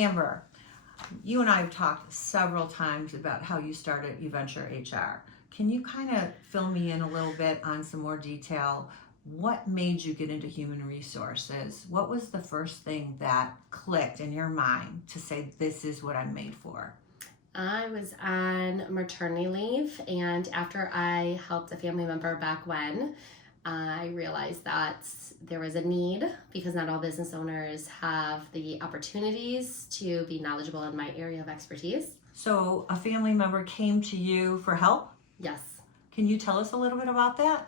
Amber, you and I have talked several times about how you started Eventure HR. Can you kind of fill me in a little bit on some more detail? What made you get into human resources? What was the first thing that clicked in your mind to say, this is what I'm made for? I was on maternity leave, and after I helped a family member back when, I realized that there was a need because not all business owners have the opportunities to be knowledgeable in my area of expertise. So a family member came to you for help? Yes. Can you tell us a little bit about that?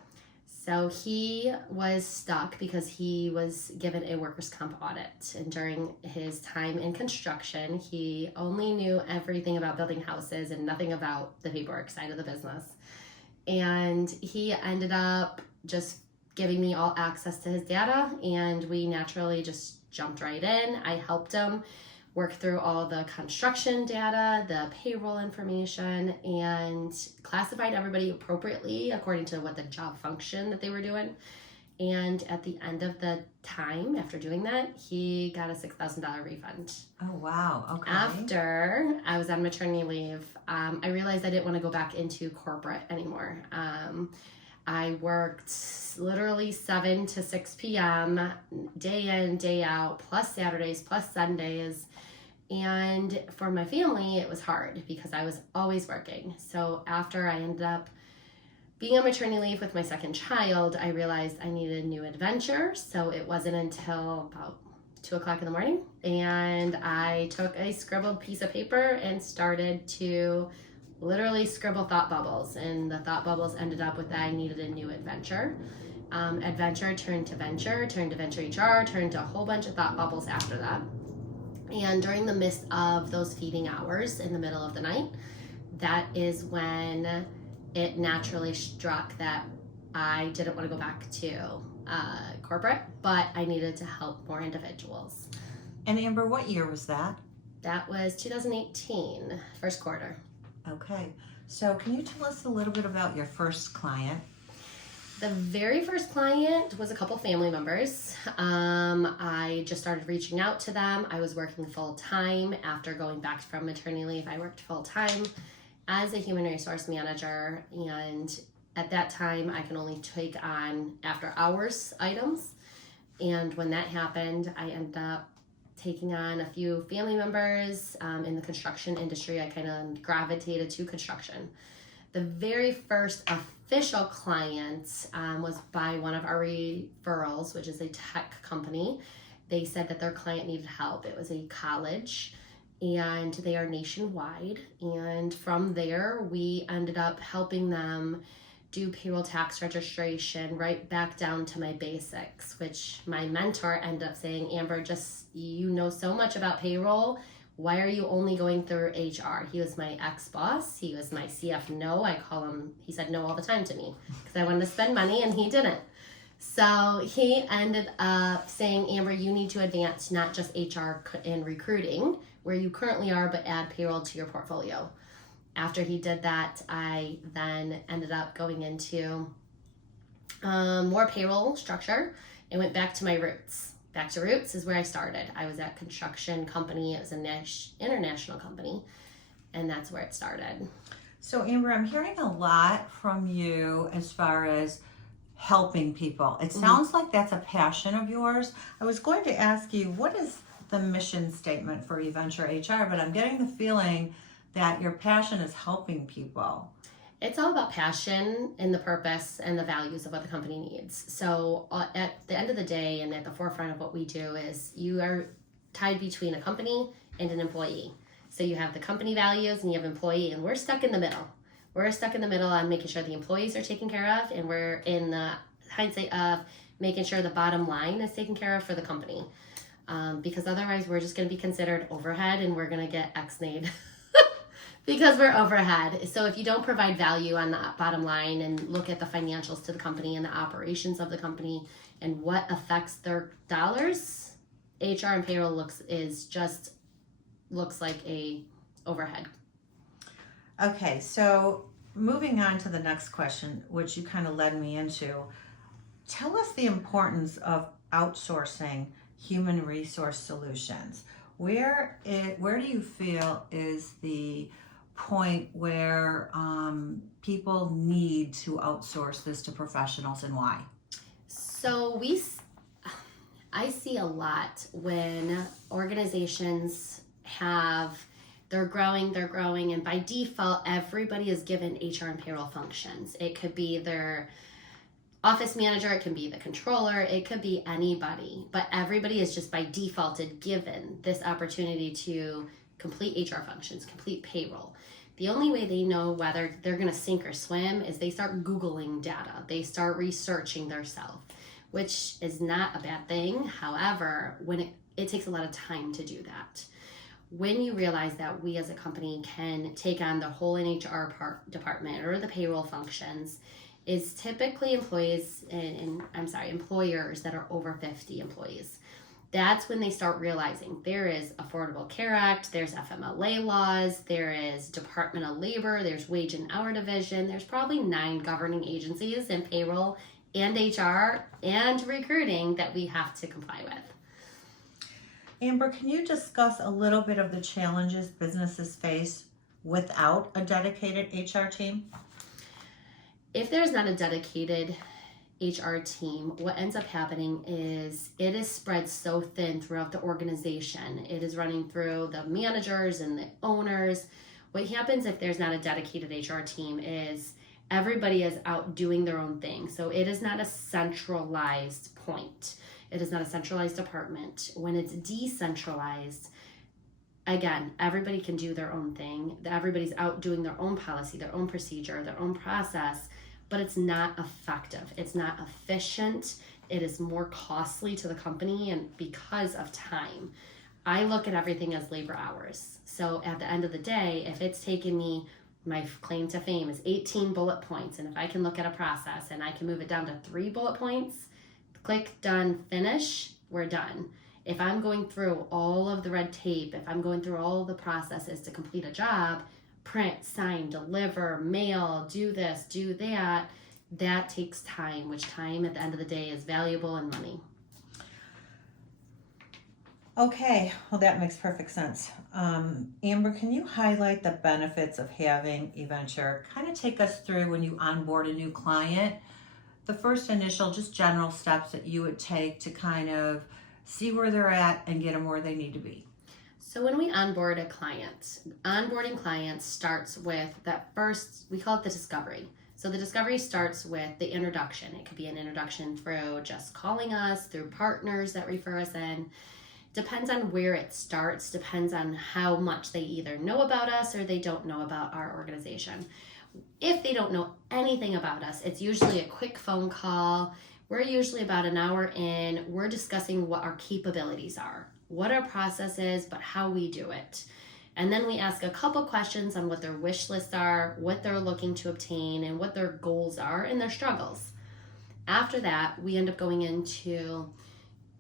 So he was stuck because he was given a workers' comp audit. And during his time in construction, he only knew everything about building houses and nothing about the paperwork side of the business. And he ended up just giving me all access to his data, and we naturally just jumped right in. I helped him work through all the construction data, the payroll information, and classified everybody appropriately according to what the job function that they were doing. And at the end of the time, after doing that, he got a $6,000 refund. Oh, wow. Okay. After I was on maternity leave, I realized I didn't want to go back into corporate anymore. I worked literally 7 to 6 p.m., day in, day out, plus Saturdays, plus Sundays. And for my family, it was hard because I was always working. So after I ended up being on maternity leave with my second child, I realized I needed a new adventure. So it wasn't until about 2 o'clock in the morning, and I took a scribbled piece of paper and started to literally scribble thought bubbles. And the thought bubbles ended up with that I needed a new adventure. Adventure turned to venture, turned to venture HR, turned to a whole bunch of thought bubbles after that. And during the midst of those feeding hours in the middle of the night, that is when it naturally struck that I didn't want to go back to corporate, but I needed to help more individuals. And Amber, what year was that? That was 2018, first quarter. Okay. So can you tell us a little bit about your first client? The very first client was a couple family members. I just started reaching out to them. I was working full time after going back from maternity leave. I worked full time as a human resource manager, and at that time I can only take on after hours items. And when that happened, I ended up taking on a few family members in the construction industry. I kind of gravitated to construction. The very first official client was by one of our referrals, which is a tech company. They said that their client needed help. It was a college, and they are nationwide. And from there, we ended up helping them do payroll tax registration right back down to my basics, which my mentor ended up saying, Amber, you know so much about payroll. Why are you only going through HR? He was my ex-boss. He was my CF no. I call him, he said no all the time to me because I wanted to spend money and he didn't. So he ended up saying, Amber, you need to advance not just HR in recruiting, where you currently are, but add payroll to your portfolio. After he did that, I then ended up going into more payroll structure and went back to my roots. Back to roots is where I started. I was at a construction company. It was an international company, and that's where it started. So Amber, I'm hearing a lot from you as far as helping people. It sounds like that's a passion of yours. I was going to ask you, what is the mission statement for Eventure HR? But I'm getting the feeling that your passion is helping people. It's all about passion and the purpose and the values of what the company needs. So at the end of the day and at the forefront of what we do is you are tied between a company and an employee. So you have the company values and you have employee, and we're stuck in the middle. We're stuck in the middle on making sure the employees are taken care of, and we're in the hindsight of making sure the bottom line is taken care of for the company. Because otherwise we're just going to be considered overhead and we're going to get X-nayed. Because we're overhead. So if you don't provide value on the bottom line and look at the financials to the company and the operations of the company and what affects their dollars, HR and payroll looks like a overhead. Okay, so moving on to the next question, which you kind of led me into. Tell us the importance of outsourcing human resource solutions. Where do you feel is the point where people need to outsource this to professionals, and why? So I see a lot when organizations they're growing, and by default, everybody is given HR and payroll functions. It could be their office manager, it can be the controller, it could be anybody, but everybody is just by defaulted given this opportunity to complete HR functions, complete payroll. The only way they know whether they're going to sink or swim is they start Googling data. They start researching themselves, which is not a bad thing. However, when it takes a lot of time to do that. When you realize that we as a company can take on the whole HR department or the payroll functions, is typically employers that are over 50 employees. That's when they start realizing there is Affordable Care Act, there's FMLA laws, there is Department of Labor, there's Wage and Hour Division, there's probably 9 governing agencies in payroll and HR and recruiting that we have to comply with. Amber, can you discuss a little bit of the challenges businesses face without a dedicated HR team? If there's not a dedicated HR team, what ends up happening is it is spread so thin throughout the organization. It is running through the managers and the owners. What happens if there's not a dedicated HR team is everybody is out doing their own thing. So it is not a centralized point. It is not a centralized department. When it's decentralized, again, everybody can do their own thing. Everybody's out doing their own policy, their own procedure, their own process, but it's not effective. It's not efficient. It is more costly to the company, and because of time. I look at everything as labor hours. So at the end of the day, if it's taken me, my claim to fame is 18 bullet points, and if I can look at a process and I can move it down to 3 bullet points, click, done, finish, we're done. If I'm going through all of the red tape, if I'm going through all the processes to complete a job, print, sign, deliver, mail, do this, do that, that takes time, which time at the end of the day is valuable and money. Okay, well, that makes perfect sense. Amber, can you highlight the benefits of having Eventure? Kind of take us through when you onboard a new client, the first initial, just general steps that you would take to kind of see where they're at and get them where they need to be. So when we onboard a client, onboarding clients starts with that first, we call it the discovery. So the discovery starts with the introduction. It could be an introduction through just calling us, through partners that refer us in. Depends on where it starts, depends on how much they either know about us or they don't know about our organization. If they don't know anything about us, it's usually a quick phone call. We're usually about an hour in. We're discussing what our capabilities are, what our process is, but how we do it. And then we ask a couple questions on what their wish lists are, what they're looking to obtain, and what their goals are and their struggles. After that, we end up going into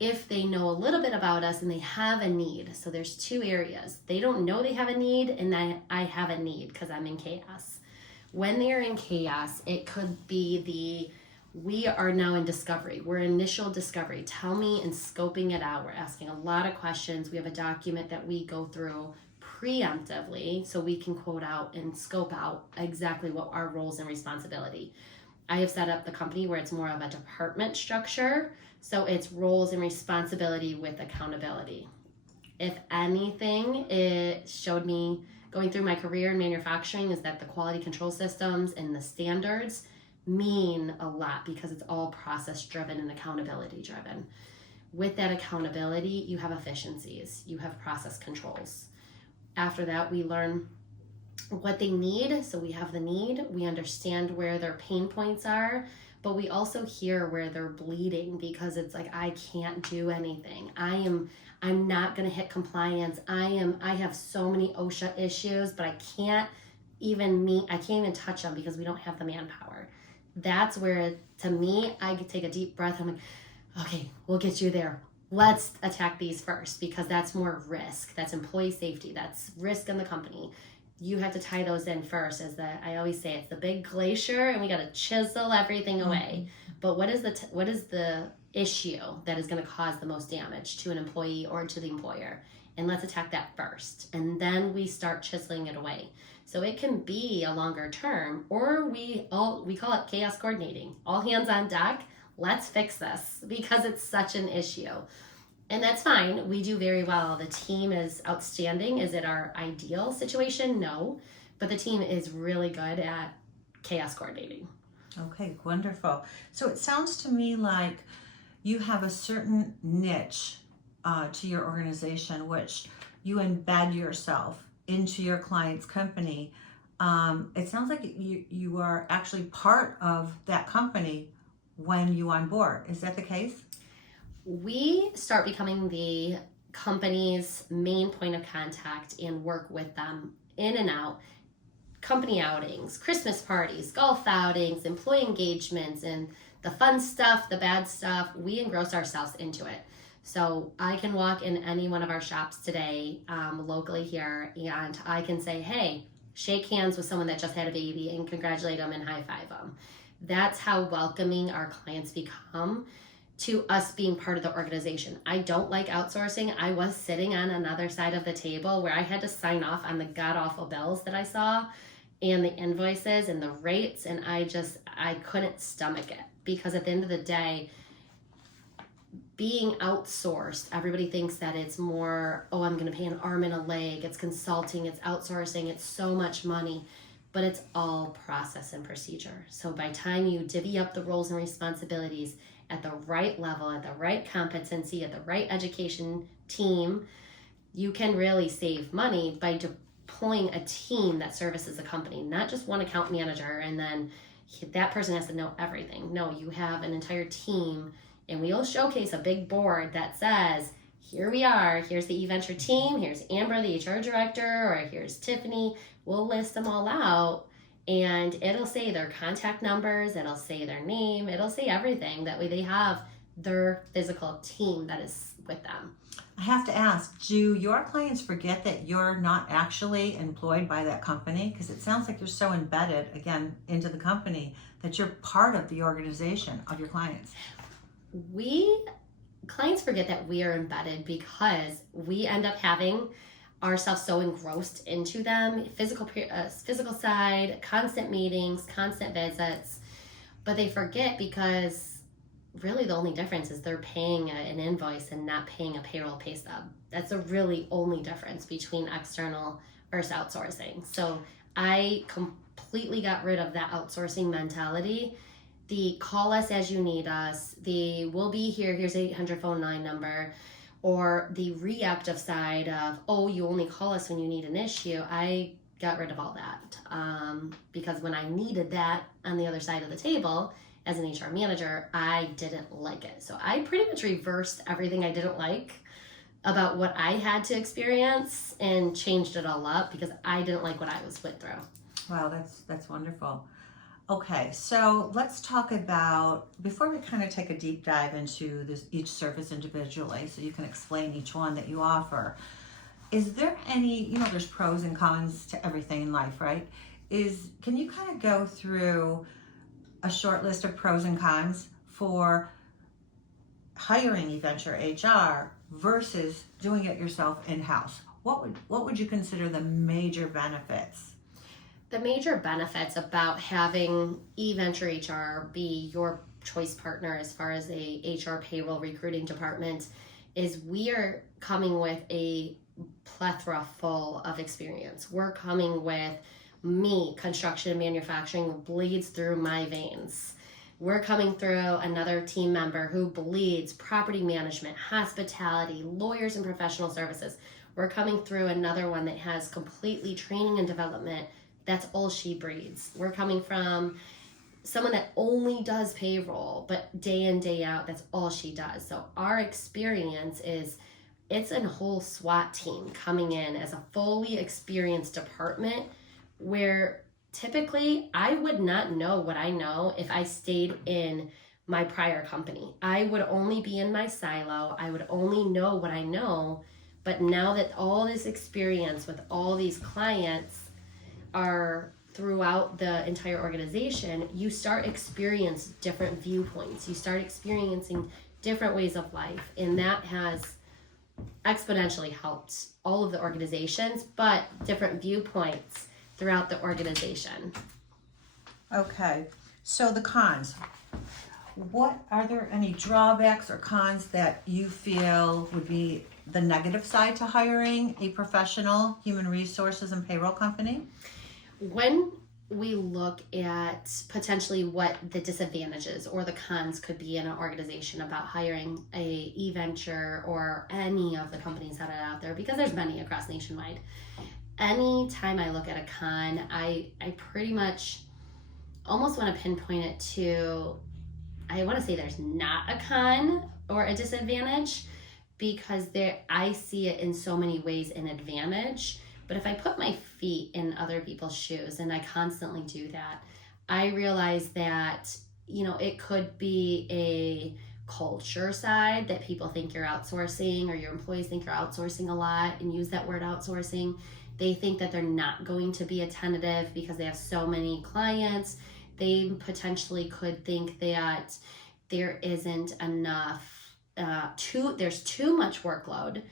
if they know a little bit about us and they have a need. So there's 2 areas. They don't know they have a need, and I have a need because I'm in chaos. When they are in chaos, it could be we are now in discovery. We're initial discovery. Tell me and scoping it out. We're asking a lot of questions. We have a document that we go through preemptively so we can quote out and scope out exactly what our roles and responsibility. I have set up the company where it's more of a department structure. So it's roles and responsibility with accountability. If anything, it showed me going through my career in manufacturing is that the quality control systems and the standards mean a lot because it's all process driven and accountability driven. With that accountability, you have efficiencies, you have process controls. After that, we learn what they need. So we have the need, we understand where their pain points are, but we also hear where they're bleeding because it's like, I can't do anything. I'm not going to hit compliance. I have so many OSHA issues, but I can't even touch them because we don't have the manpower. That's where, to me, I could take a deep breath. I'm like, okay, we'll get you there. Let's attack these first because that's more risk. That's employee safety. That's risk in the company. You have to tie those in first. I always say, it's the big glacier and we got to chisel everything away. But what is the issue that is going to cause the most damage to an employee or to the employer? and let's attack that first. And then we start chiseling it away. So it can be a longer term, or we call it chaos coordinating. All hands on deck. Let's fix this because it's such an issue. And that's fine. We do very well. The team is outstanding. Is it our ideal situation? No. But the team is really good at chaos coordinating. Okay, wonderful. So it sounds to me like you have a certain niche to your organization, which you embed yourself into your client's company. It sounds like you are actually part of that company when you onboard. Is that the case? We start becoming the company's main point of contact and work with them in and out. Company outings, Christmas parties, golf outings, employee engagements, and the fun stuff, the bad stuff, we engross ourselves into it. So I can walk in any one of our shops today, locally here, and I can say, hey, shake hands with someone that just had a baby and congratulate them and high five them. That's how welcoming our clients become to us being part of the organization. I don't like outsourcing. I was sitting on another side of the table where I had to sign off on the god-awful bills that I saw and the invoices and the rates, and I couldn't stomach it, because at the end of the day, being outsourced, everybody thinks that it's more, oh, I'm going to pay an arm and a leg, it's consulting, it's outsourcing, it's so much money, but it's all process and procedure. So by the time you divvy up the roles and responsibilities at the right level, at the right competency, at the right education team, you can really save money by deploying a team that services a company, not just one account manager and then that person has to know everything. No, you have an entire team, and we'll showcase a big board that says, here we are, here's the eVenture team, here's Amber, the HR director, or here's Tiffany. We'll list them all out, and it'll say their contact numbers, it'll say their name, it'll say everything. That way they have their physical team that is with them. I have to ask, do your clients forget that you're not actually employed by that company? Because it sounds like you're so embedded, again, into the company that you're part of the organization of your clients. Clients forget that we are embedded because we end up having ourselves so engrossed into them, physical side, constant meetings, constant visits, but they forget because really the only difference is they're paying an invoice and not paying a payroll pay stub. That's the really only difference between external versus outsourcing. So I completely got rid of that outsourcing mentality. The call us as you need us, the we'll be here, here's 800 phone line number, or the reactive side of, oh, you only call us when you need an issue. I got rid of all that because when I needed that on the other side of the table as an HR manager, I didn't like it. So I pretty much reversed everything I didn't like about what I had to experience and changed it all up because I didn't like what I was went through. Wow, that's wonderful. Okay, so let's talk about, before we kind of take a deep dive into each service individually, so you can explain each one that you offer, is there any, there's pros and cons to everything in life, right? Can you kind of go through a short list of pros and cons for hiring eVenture HR versus doing it yourself in-house? What would you consider the major benefits? The major benefits about having eVenture HR be your choice partner as far as a HR payroll recruiting department is we are coming with a plethora full of experience. We're coming with me, construction and manufacturing bleeds through my veins. We're coming through another team member who bleeds property management, hospitality, lawyers and professional services. We're coming through another one that has completely training and development. That's all she breathes. We're coming from someone that only does payroll, but day in, day out, that's all she does. So our experience is, it's a whole SWAT team coming in as a fully experienced department where typically I would not know what I know if I stayed in my prior company. I would only be in my silo. I would only know what I know. But now that all this experience with all these clients are throughout the entire organization, you start experiencing different viewpoints. You start experiencing different ways of life. And that has exponentially helped all of the organizations, but different viewpoints throughout the organization. Okay, so the cons. What are there any drawbacks or cons that you feel would be the negative side to hiring a professional human resources and payroll company? When we look at potentially what the disadvantages or the cons could be in an organization about hiring a eVenture or any of the companies that are out there, because there's many across nationwide. Anytime I look at a con, I pretty much almost want to pinpoint it to, I want to say there's not a con or a disadvantage, because I see it in so many ways an advantage. But if I put my feet in other people's shoes, and I constantly do that, I realize that, it could be a culture side that people think you're outsourcing, or your employees think you're outsourcing a lot and use that word outsourcing. They think that they're not going to be attentive because they have so many clients. They potentially could think that there isn't enough, there's too much workload,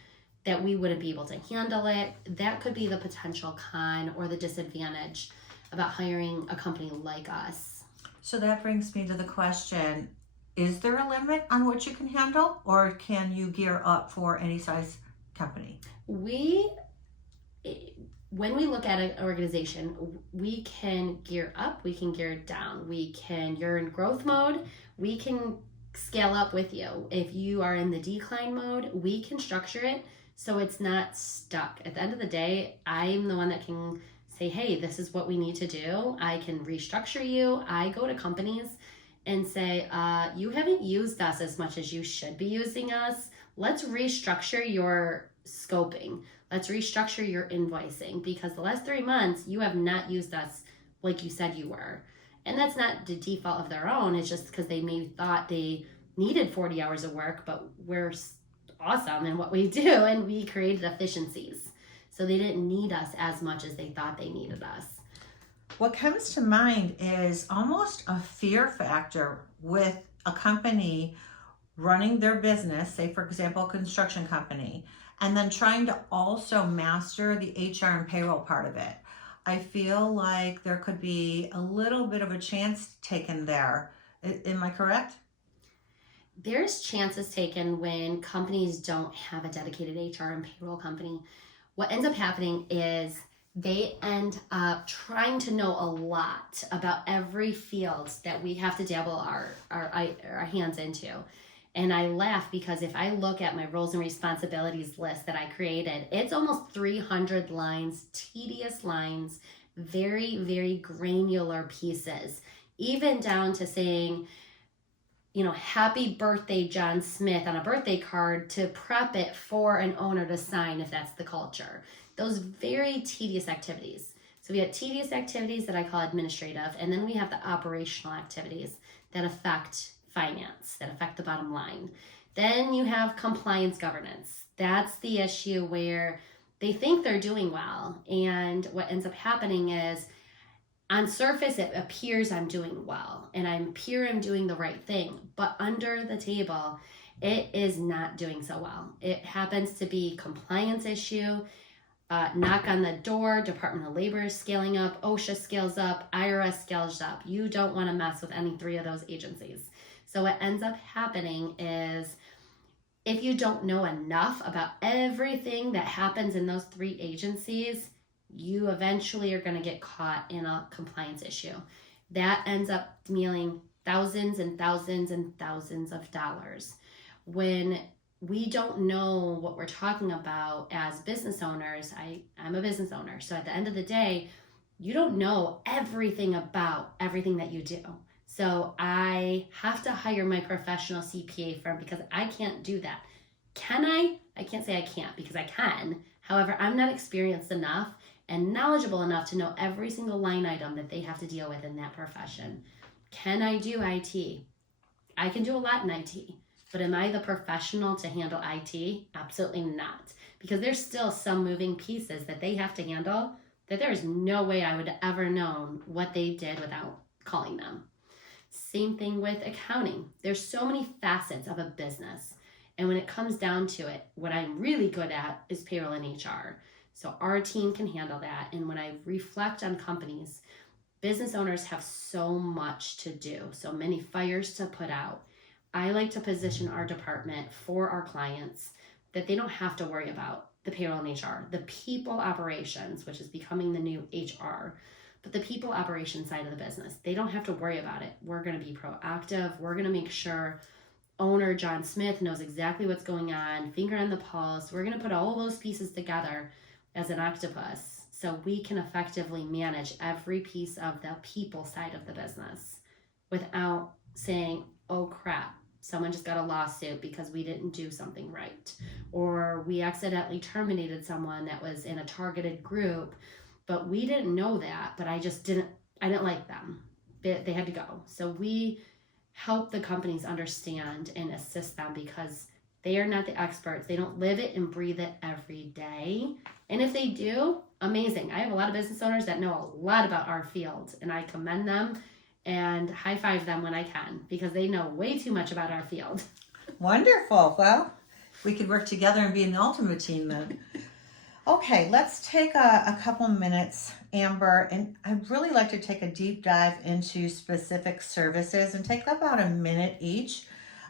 that we wouldn't be able to handle it. That could be the potential con or the disadvantage about hiring a company like us. So that brings me to the question, is there a limit on what you can handle, or can you gear up for any size company? When we look at an organization, we can gear up, we can gear down. You're in growth mode, we can scale up with you. If you are in the decline mode, we can structure it so it's not stuck. At the end of the day, I'm the one that can say, hey, this is what we need to do. I can restructure you. I go to companies and say, you haven't used us as much as you should be using us. Let's restructure your scoping. Let's restructure your invoicing, because the last 3 months you have not used us like you said you were. And that's not the default of their own. It's just because they maybe thought they needed 40 hours of work, but we're awesome in what we do, and we created efficiencies. So they didn't need us as much as they thought they needed us. What comes to mind is almost a fear factor with a company running their business, say for example, a construction company, and then trying to also master the HR and payroll part of it. I feel like there could be a little bit of a chance taken there. Am I correct? There's chances taken when companies don't have a dedicated HR and payroll company. What ends up happening is they end up trying to know a lot about every field that we have to dabble our hands into. And I laugh because if I look at my roles and responsibilities list that I created, it's almost 300 lines, tedious lines, very, very granular pieces, even down to saying, happy birthday, John Smith, on a birthday card to prep it for an owner to sign if that's the culture. Those very tedious activities. So we have tedious activities that I call administrative, and then we have the operational activities that affect finance, that affect the bottom line. Then you have compliance governance. That's the issue where they think they're doing well, and what ends up happening is, on surface, it appears I'm doing well, and I'm doing the right thing, but under the table, it is not doing so well. It happens to be compliance issue, knock on the door, Department of Labor is scaling up, OSHA scales up, IRS scales up. You don't want to mess with any 3 of those agencies. So what ends up happening is, if you don't know enough about everything that happens in those 3 agencies, you eventually are going to get caught in a compliance issue. That ends up meaning thousands and thousands and thousands of dollars. When we don't know what we're talking about as business owners, I'm a business owner, so at the end of the day, you don't know everything about everything that you do. So I have to hire my professional CPA firm because I can't do that. Can I? I can't say I can't, because I can. However, I'm not experienced enough and knowledgeable enough to know every single line item that they have to deal with in that profession. Can I do IT? I can do a lot in IT, but am I the professional to handle IT? Absolutely not, because there's still some moving pieces that they have to handle that there is no way I would have ever known what they did without calling them. Same thing with accounting. There's so many facets of a business, And when it comes down to it, what I'm really good at is payroll and HR. So our team can handle that. And when I reflect on companies, business owners have so much to do, so many fires to put out. I like to position our department for our clients that they don't have to worry about the payroll and HR, the people operations, which is becoming the new HR, but the people operation side of the business. They don't have to worry about it. We're going to be proactive. We're going to make sure owner John Smith knows exactly what's going on, finger on the pulse. We're going to put all those pieces together as an octopus so we can effectively manage every piece of the people side of the business without saying, oh crap, someone just got a lawsuit because we didn't do something right, or we accidentally terminated someone that was in a targeted group, but we didn't know that, but I didn't like them. They had to go. So we help the companies understand and assist them because they are not the experts. They don't live it and breathe it every day. And if they do, amazing. I have a lot of business owners that know a lot about our field, and I commend them and high five them when I can because they know way too much about our field. Wonderful. Well, we could work together and be an ultimate team then. Okay, let's take a couple minutes, Amber, and I'd really like to take a deep dive into specific services and take about a minute each,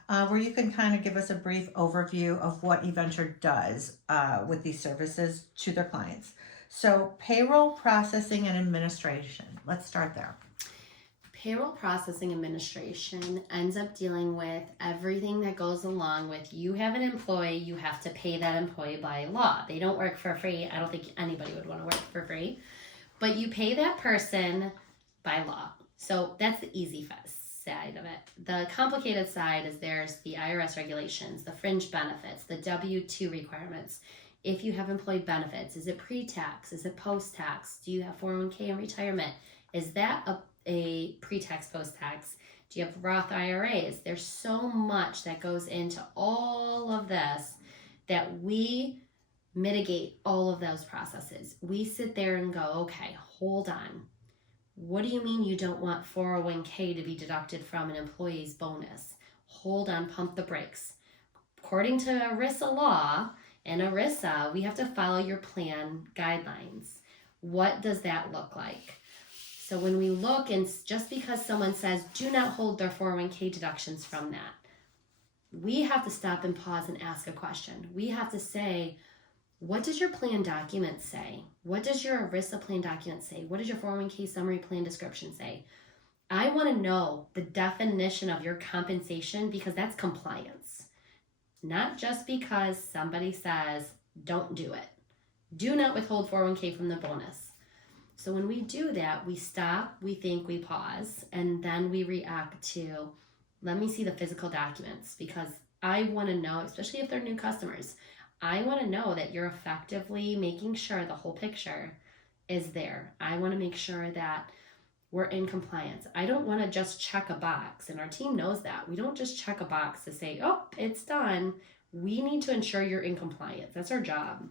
where you can kind of give us a brief overview of what eVenture does with these services to their clients. So payroll processing and administration. Let's start there. Payroll processing administration ends up dealing with everything that goes along with you have an employee, you have to pay that employee by law. They don't work for free. I don't think anybody would want to work for free, but you pay that person by law. So that's the easy side of it. The complicated side is there's the IRS regulations, the fringe benefits, the W-2 requirements. If you have employee benefits, is it pre-tax? Is it post-tax? Do you have 401k and retirement? Is that a pre-tax, post-tax? Do you have Roth IRAs? There's so much that goes into all of this that we mitigate all of those processes. We sit there and go, okay, hold on. What do you mean you don't want 401k to be deducted from an employee's bonus? Hold on, pump the brakes. According to ERISA law and ERISA, we have to follow your plan guidelines. What does that look like? So when we look, and just because someone says, do not hold their 401k deductions from that, we have to stop and pause and ask a question. We have to say, what does your plan document say? What does your ERISA plan document say? What does your 401k summary plan description say? I want to know the definition of your compensation because that's compliance. Not just because somebody says, don't do it. Do not withhold 401k from the bonus. So when we do that, we stop, we think, we pause, and then we react to, let me see the physical documents because I want to know, especially if they're new customers, I want to know that you're effectively making sure the whole picture is there. I want to make sure that we're in compliance. I don't want to just check a box, and our team knows that. We don't just check a box to say, oh, it's done. We need to ensure you're in compliance. That's our job.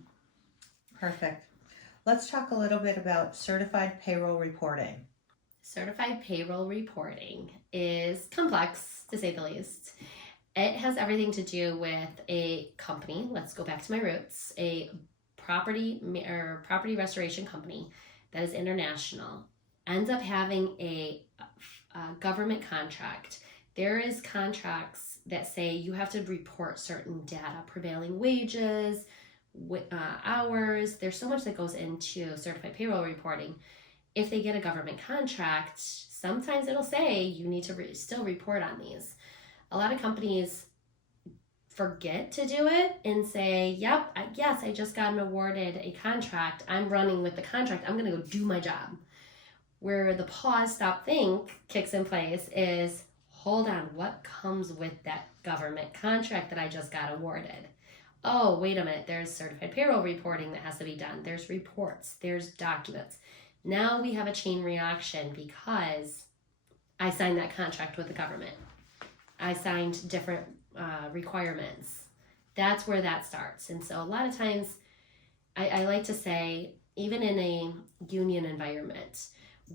Perfect. Let's talk a little bit about certified payroll reporting. Certified payroll reporting is complex, to say the least. It has everything to do with a company. Let's go back to my roots. A property restoration company that is international ends up having a government contract. There is contracts that say you have to report certain data, prevailing wages, hours. There's so much that goes into certified payroll reporting. If they get a government contract, sometimes it'll say you need to still report on these. A lot of companies forget to do it and say, yep, yes, I just got awarded a contract. I'm running with the contract. I'm going to go do my job. Where the pause, stop, think kicks in place is, hold on, what comes with that government contract that I just got awarded? Oh, wait a minute, there's certified payroll reporting that has to be done. There's reports, there's documents. Now we have a chain reaction because I signed that contract with the government. I signed different requirements. That's where that starts. And so a lot of times I like to say, even in a union environment,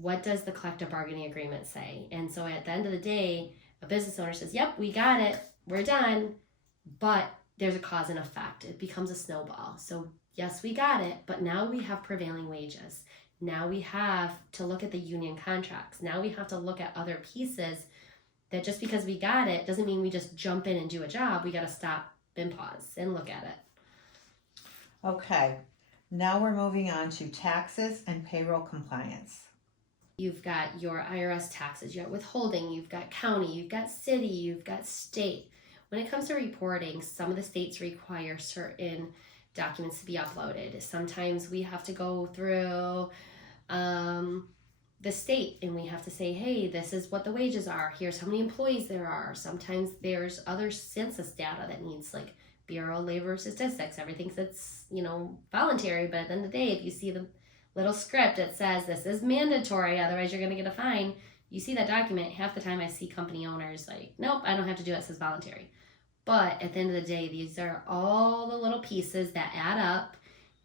what does the collective bargaining agreement say? And so at the end of the day, a business owner says, yep, we got it, we're done, but there's a cause and effect. It becomes a snowball. So yes, we got it, but now we have prevailing wages. Now we have to look at the union contracts. Now we have to look at other pieces that just because we got it doesn't mean we just jump in and do a job. We got to stop and pause and look at it. Okay, now we're moving on to taxes and payroll compliance. You've got your IRS taxes, you got withholding, you've got county, you've got city, you've got state. When it comes to reporting, some of the states require certain documents to be uploaded. Sometimes we have to go through the state and we have to say, hey, this is what the wages are. Here's how many employees there are. Sometimes there's other census data that needs, like Bureau of Labor Statistics. Everything that's, voluntary, but at the end of the day, if you see the little script, it says this is mandatory, otherwise you're going to get a fine. You see that document, half the time I see company owners like, nope, I don't have to do it, it says voluntary. But at the end of the day, these are all the little pieces that add up,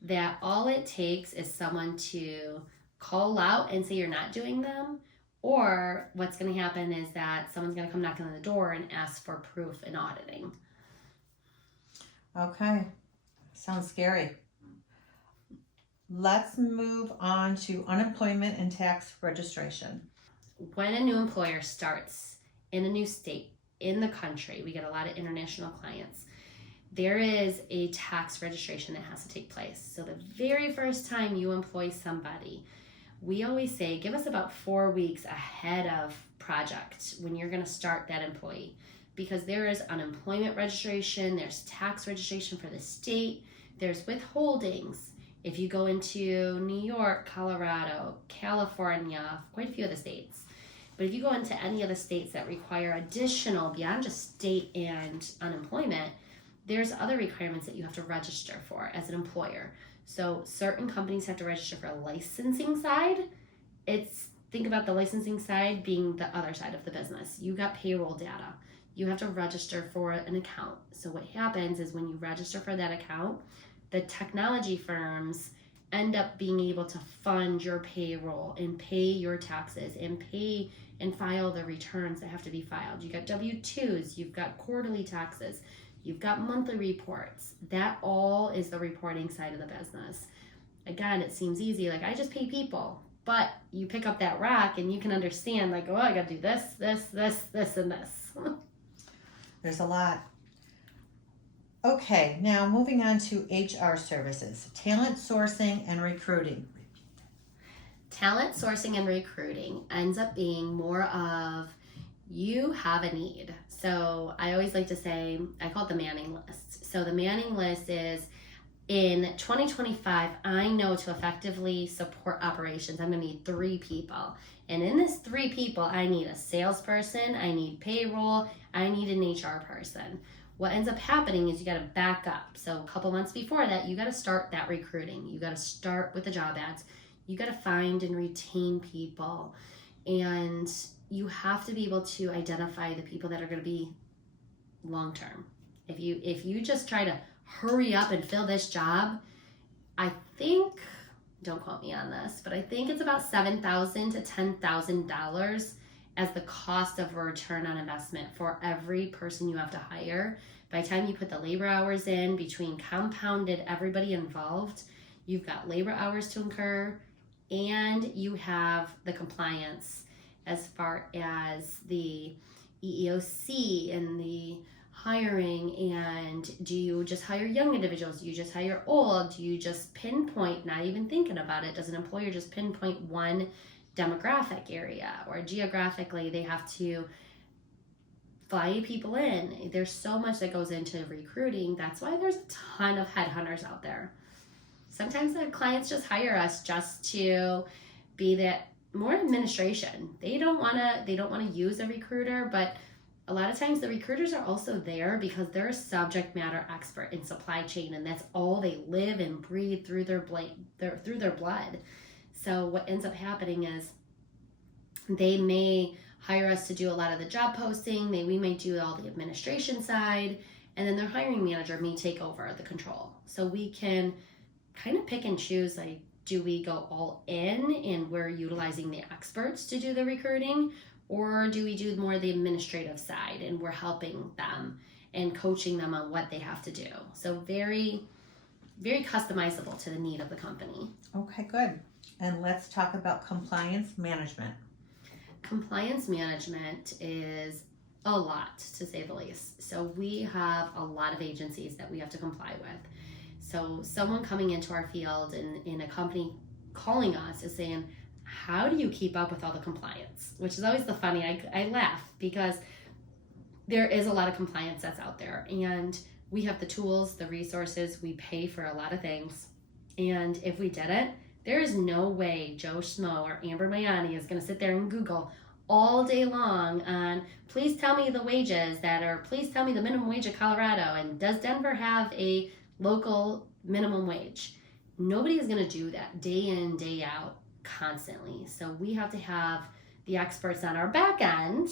that all it takes is someone to call out and say you're not doing them, or what's going to happen is that someone's going to come knocking on the door and ask for proof and auditing. Okay, sounds scary. Let's move on to unemployment and tax registration. When a new employer starts in a new state, in the country, we get a lot of international clients, there is a tax registration that has to take place. So the very first time you employ somebody, we always say, give us about 4 weeks ahead of project when you're going to start that employee, because there is unemployment registration, there's tax registration for the state, there's withholdings. If you go into New York, Colorado, California, quite a few of the states, but if you go into any of the states that require additional beyond just state and unemployment, there's other requirements that you have to register for as an employer. So certain companies have to register for a licensing side. Think about the licensing side being the other side of the business. You got payroll data. You have to register for an account. So what happens is when you register for that account, the technology firms end up being able to fund your payroll and pay your taxes and pay and file the returns that have to be filed. You got W-2s, you've got quarterly taxes, you've got monthly reports. That all is the reporting side of the business. Again, it seems easy, like I just pay people, but you pick up that rock and you can understand, like, oh, I got to do this, and this. There's a lot. Okay, now moving on to HR services, talent sourcing and recruiting. Talent sourcing and recruiting ends up being more of, you have a need. So I always like to say, I call it the Manning list. So the Manning list is, in 2025, I know to effectively support operations, I'm going to need 3 people. And in this 3 people, I need a salesperson, I need payroll, I need an HR person. What ends up happening is you got to back up. So a couple months before that, you got to start that recruiting. You got to start with the job ads. You got to find and retain people. And you have to be able to identify the people that are going to be long-term. If you just try to hurry up and fill this job, I think, don't quote me on this, but I think it's about $7,000 to $10,000 as the cost of a return on investment for every person you have to hire. By the time you put the labor hours in, between compounded everybody involved, you've got labor hours to incur, and you have the compliance as far as the EEOC and the hiring. And do you just hire young individuals? Do you just hire old? Do you just pinpoint, not even thinking about it, does an employer just pinpoint one demographic area, or geographically they have to fly people in? There's so much that goes into recruiting. That's why there's a ton of headhunters out there. Sometimes the clients just hire us just to be that more administration. They don't want to use a recruiter, but a lot of times the recruiters are also there because they're a subject matter expert in supply chain, and that's all they live and breathe through their blood. So what ends up happening is they may hire us to do a lot of the job posting, we may do all the administration side, and then their hiring manager may take over the control. So we can kind of pick and choose, like, do we go all in and we're utilizing the experts to do the recruiting, or do we do more of the administrative side and we're helping them? and coaching them on what they have to do. So very, very customizable to the need of the company. Okay, good. And let's talk about compliance management. Compliance management is a lot, to say the least. So we have a lot of agencies that we have to comply with. So someone coming into our field in a company calling us is saying, how do you keep up with all the compliance? Which is always the funny, I laugh because there is a lot of compliance that's out there, and we have the tools, the resources, we pay for a lot of things. And if we didn't, there is no way Joe Schmo or Amber Maiani is going to sit there and Google all day long on, please tell me the wages that are, please tell me the minimum wage of Colorado, and does Denver have a local minimum wage? Nobody is going to do that day in, day out, constantly. So we have to have the experts on our back end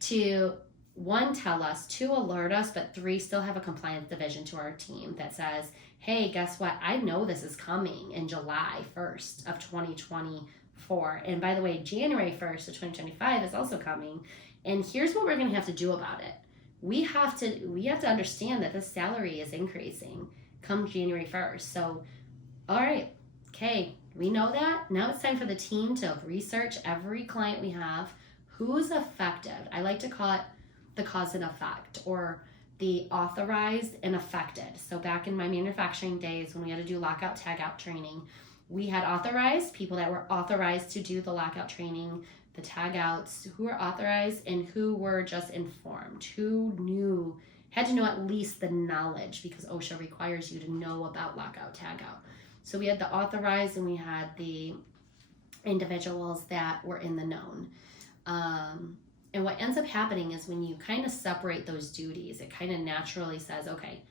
to, one, tell us, two, alert us, but three, still have a compliance division to our team that says, hey, guess what? I know this is coming in July 1st of 2024. And by the way, January 1st of 2025 is also coming. And here's what we're going to have to do about it. We have to understand that the salary is increasing come January 1st. So, all right, okay, we know that. Now it's time for the team to research every client we have. Who's affected? I like to call it the cause and effect, or the authorized and affected. So back in my manufacturing days when we had to do lockout tagout training, we had authorized people that were authorized to do the lockout training, the tagouts, who were authorized and who were just informed, who had to know at least the knowledge, because OSHA requires you to know about lockout tagout. So we had the authorized and we had the individuals that were in the known. And what ends up happening is when you kind of separate those duties, it kind of naturally says, okay,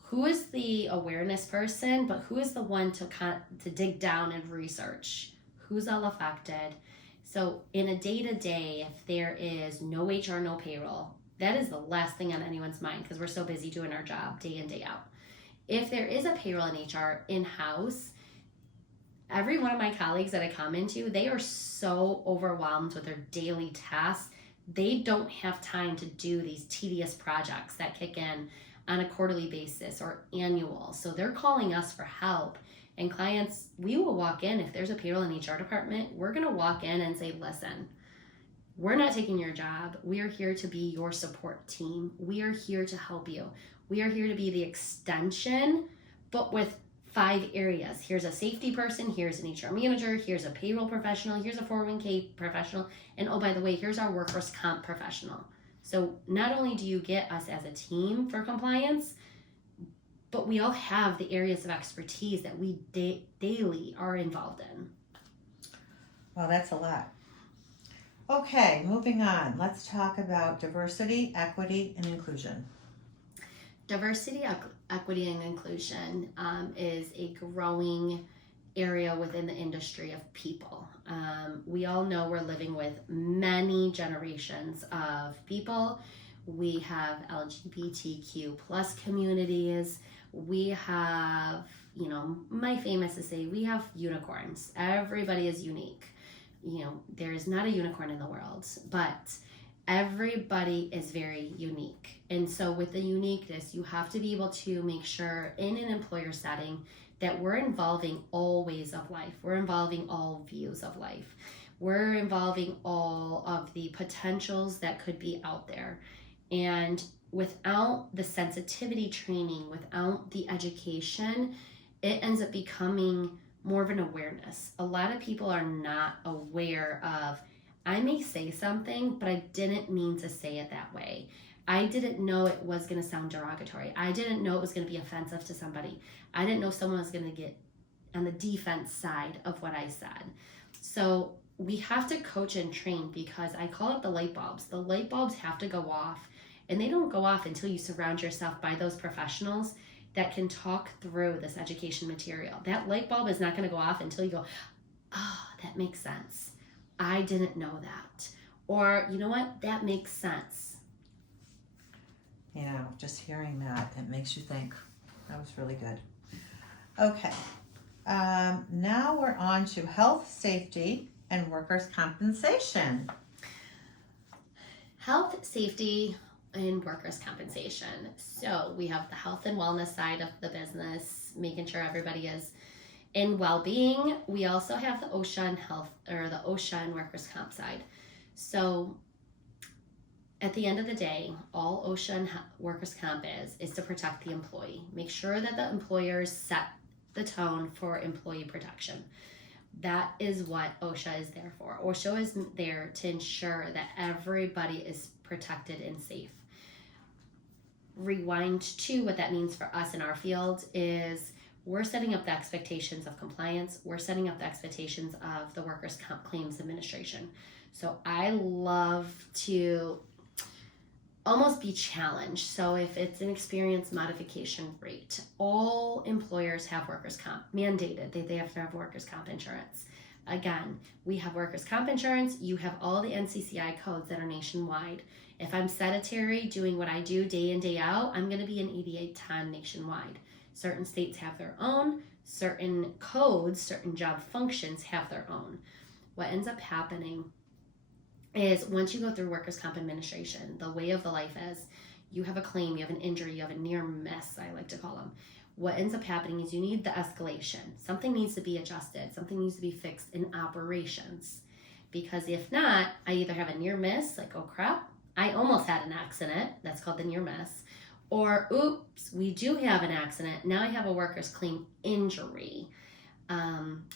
who is the awareness person, but who is the one to dig down and research? Who's all affected? So in a day-to-day, if there is no HR, no payroll, that is the last thing on anyone's mind because we're so busy doing our job day in, day out. If there is a payroll and HR in-house, every one of my colleagues that I come into, they are so overwhelmed with their daily tasks. They don't have time to do these tedious projects that kick in on a quarterly basis or annual. So they're calling us for help. And clients, we will walk in, if there's a payroll and HR department, we're going to walk in and say, listen, we're not taking your job. We are here to be your support team. We are here to help you. We are here to be the extension, but with 5 areas. Here's a safety person, here's an HR manager, here's a payroll professional, here's a 401k professional, and oh, by the way, here's our workers' comp professional. So not only do you get us as a team for compliance, but we all have the areas of expertise that we daily are involved in. Well, that's a lot. Okay, moving on. Let's talk about diversity, equity, and inclusion. Diversity, equity, and inclusion is a growing area within the industry of people. We all know we're living with many generations of people. We have LGBTQ plus communities. We have, my famous to say, we have unicorns. Everybody is unique. There is not a unicorn in the world, but everybody is very unique. And so with the uniqueness, you have to be able to make sure in an employer setting that we're involving all ways of life. We're involving all views of life. We're involving all of the potentials that could be out there. And without the sensitivity training, without the education, it ends up becoming more of an awareness. A lot of people are not aware of, I may say something, but I didn't mean to say it that way. I didn't know it was going to sound derogatory. I didn't know it was going to be offensive to somebody. I didn't know someone was going to get on the defense side of what I said. So we have to coach and train, because I call it the light bulbs. The light bulbs have to go off, and they don't go off until you surround yourself by those professionals that can talk through this education material. That light bulb is not going to go off until you go, oh, that makes sense. I didn't know that. Or, you know what? That makes sense. Just hearing that, it makes you think. That was really good. Okay. Now we're on to health, safety, and workers' compensation. Health, safety, in workers' compensation. So we have the health and wellness side of the business, making sure everybody is in well-being. We also have the OSHA and health, or the OSHA and workers' comp side. So at the end of the day, all OSHA and workers' comp is to protect the employee. Make sure that the employers set the tone for employee protection. That is what OSHA is there for. OSHA is there to ensure that everybody is protected and safe. Rewind to what that means for us in our field is we're setting up the expectations of compliance. We're setting up the expectations of the Workers' Comp Claims Administration. So I love to almost be challenged. So if it's an experience modification rate, all employers have workers' comp, mandated that they have to have workers' comp insurance. Again, we have workers' comp insurance. You have all the NCCI codes that are nationwide. If I'm sedentary doing what I do day in, day out, I'm going to be an 8810 nationwide. Certain states have their own, certain codes, certain job functions have their own. What ends up happening is once you go through workers' comp administration, the way of the life is you have a claim, you have an injury, you have a near miss, I like to call them. What ends up happening is you need the escalation. Something needs to be adjusted. Something needs to be fixed in operations. Because if not, I either have a near miss, like, oh crap, I almost had an accident. That's called the near miss. Or, oops, we do have an accident. Now I have a workers' claim injury.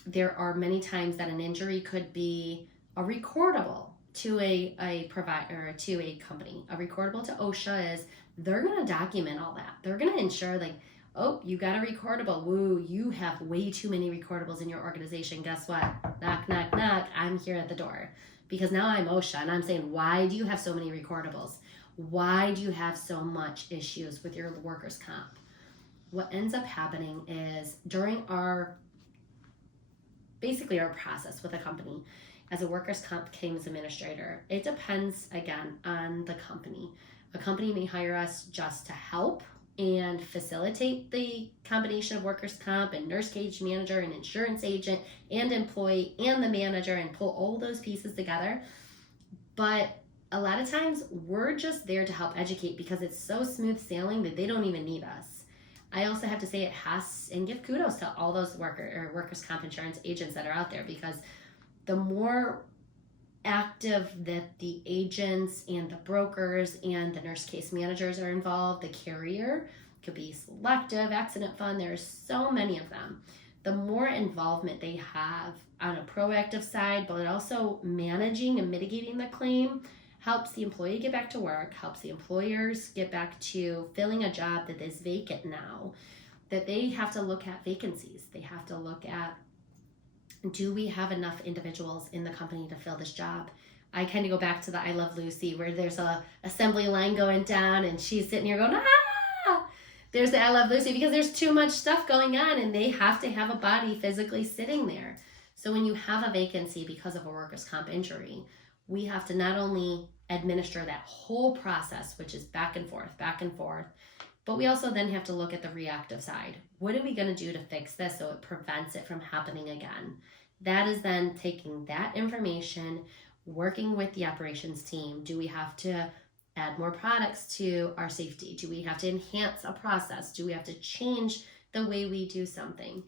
There are many times that an injury could be a recordable to a provider, to a company. A recordable to OSHA is they're going to document all that. They're going to ensure, like, oh, you got a recordable. Woo, you have way too many recordables in your organization. Guess what? Knock, knock, knock. I'm here at the door. Because now I'm OSHA and I'm saying, why do you have so many recordables? Why do you have so much issues with your workers' comp? What ends up happening is during basically our process with a company, as a workers' comp claims administrator, it depends, again, on the company. A company may hire us just to help and facilitate the combination of workers' comp and nurse case manager and insurance agent and employee and the manager and pull all those pieces together. But a lot of times we're just there to help educate because it's so smooth sailing that they don't even need us. I also have to say and give kudos to all those workers' comp insurance agents that are out there, because the more active that the agents and the brokers and the nurse case managers are involved, the carrier, could be Selective, Accident Fund, there's so many of them. The more involvement they have on a proactive side, but also managing and mitigating the claim, helps the employee get back to work, helps the employers get back to filling a job that is vacant now, that they have to look at vacancies. They have to look at, do we have enough individuals in the company to fill this job? I kind of go back to the I Love Lucy, where there's a assembly line going down and she's sitting here going, ah! There's the I Love Lucy, because there's too much stuff going on and they have to have a body physically sitting there. So when you have a vacancy because of a workers' comp injury, we have to not only administer that whole process, which is back and forth, but we also then have to look at the reactive side. What are we going to do to fix this so it prevents it from happening again? That is then taking that information, working with the operations team. Do we have to add more products to our safety? Do we have to enhance a process? Do we have to change the way we do something?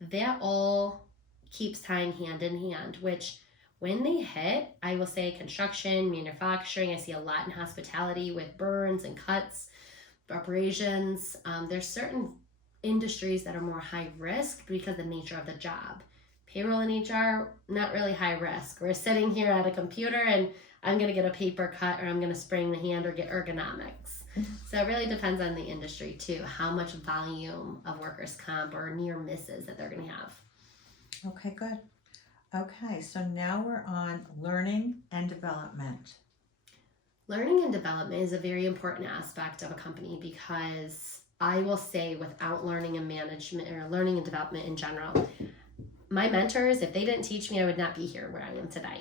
That all keeps tying hand in hand, which when they hit, I will say construction, manufacturing, I see a lot in hospitality with burns and cuts, abrasions. There's certain industries that are more high risk because of the nature of the job. Payroll and HR, not really high risk. We're sitting here at a computer and I'm going to get a paper cut, or I'm going to sprain the hand or get ergonomics. So it really depends on the industry too, how much volume of workers' comp or near misses that they're going to have. Okay, good. Okay, so now we're on learning and development. Learning and development is a very important aspect of a company, because I will say without learning and management, or learning and development in general, my mentors, if they didn't teach me, I would not be here where I am today.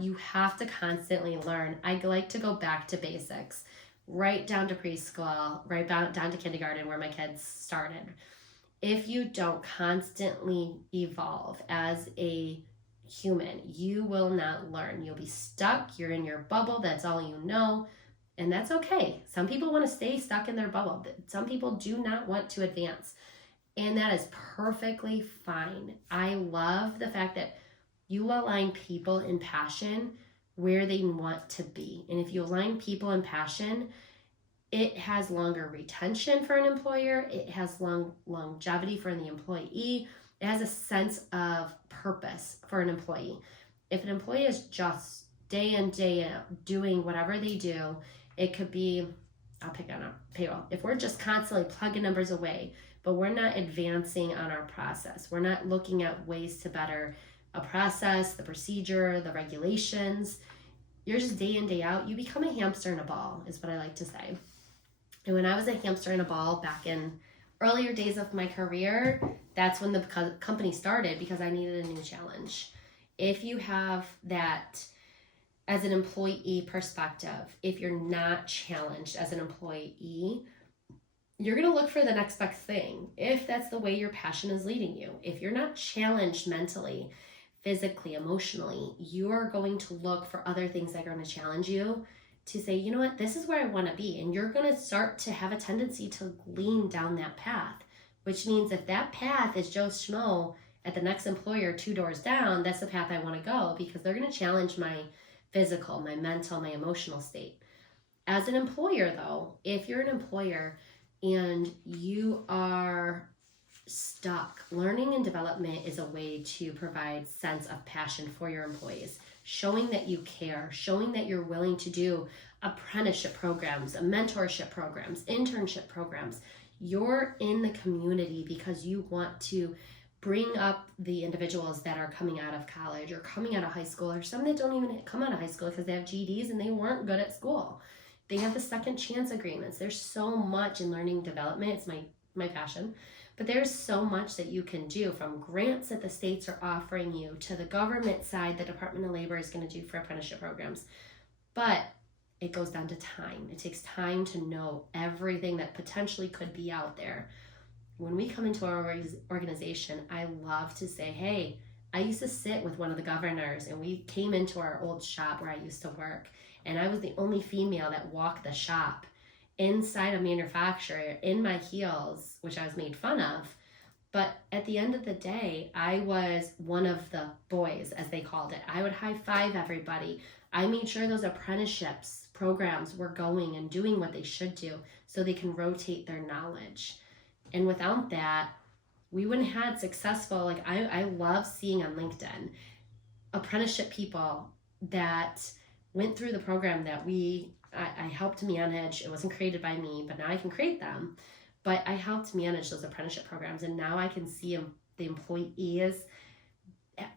You have to constantly learn. I like to go back to basics, right down to preschool, right down to kindergarten where my kids started. If you don't constantly evolve as a human, you will not learn. You'll be stuck. You're in your bubble. That's all you know. And that's okay. Some people want to stay stuck in their bubble. Some people do not want to advance. And that is perfectly fine. I love the fact that you align people in passion where they want to be. And if you align people in passion, it has longer retention for an employer. It has longevity for the employee. It has a sense of purpose for an employee. If an employee is just day in, day out doing whatever they do, it could be, I'll pick on a payroll. If we're just constantly plugging numbers away, but we're not advancing on our process, we're not looking at ways to better a process, the procedure, the regulations, you're just day in, day out, you become a hamster in a ball, is what I like to say. And when I was a hamster in a ball back in earlier days of my career, that's when the company started, because I needed a new challenge. If you have that as an employee perspective, if you're not challenged as an employee, you're going to look for the next best thing, if that's the way your passion is leading you. If you're not challenged mentally, physically, emotionally, you're going to look for other things that are going to challenge you to say, you know what, this is where I want to be. And you're going to start to have a tendency to lean down that path, which means if that path is Joe Schmo at the next employer 2 doors down, that's the path I want to go, because they're going to challenge my physical, my mental, my emotional state. As an employer, though, if you're an employer and you are stuck, learning and development is a way to provide sense of passion for your employees, showing that you care, showing that you're willing to do apprenticeship programs, mentorship programs, internship programs. You're in the community because you want to bring up the individuals that are coming out of college or coming out of high school, or some that don't even come out of high school because they have GEDs and they weren't good at school. They have the second chance agreements. There's so much in learning development. It's my passion. But there's so much that you can do, from grants that the states are offering you to the government side the Department of Labor is going to do for apprenticeship programs. But it goes down to time. It takes time to know everything that potentially could be out there. When we come into our organization, I love to say, hey, I used to sit with one of the governors, and we came into our old shop where I used to work, and I was the only female that walked the shop inside a manufacturer in my heels, which I was made fun of. But at the end of the day, I was one of the boys, as they called it. I would high five everybody. I made sure those apprenticeships programs were going and doing what they should do so they can rotate their knowledge. And without that, we wouldn't have had successful, like I love seeing on LinkedIn, apprenticeship people that went through the program that I helped manage. It wasn't created by me, but now I can create them. But I helped manage those apprenticeship programs, and now I can see the employees,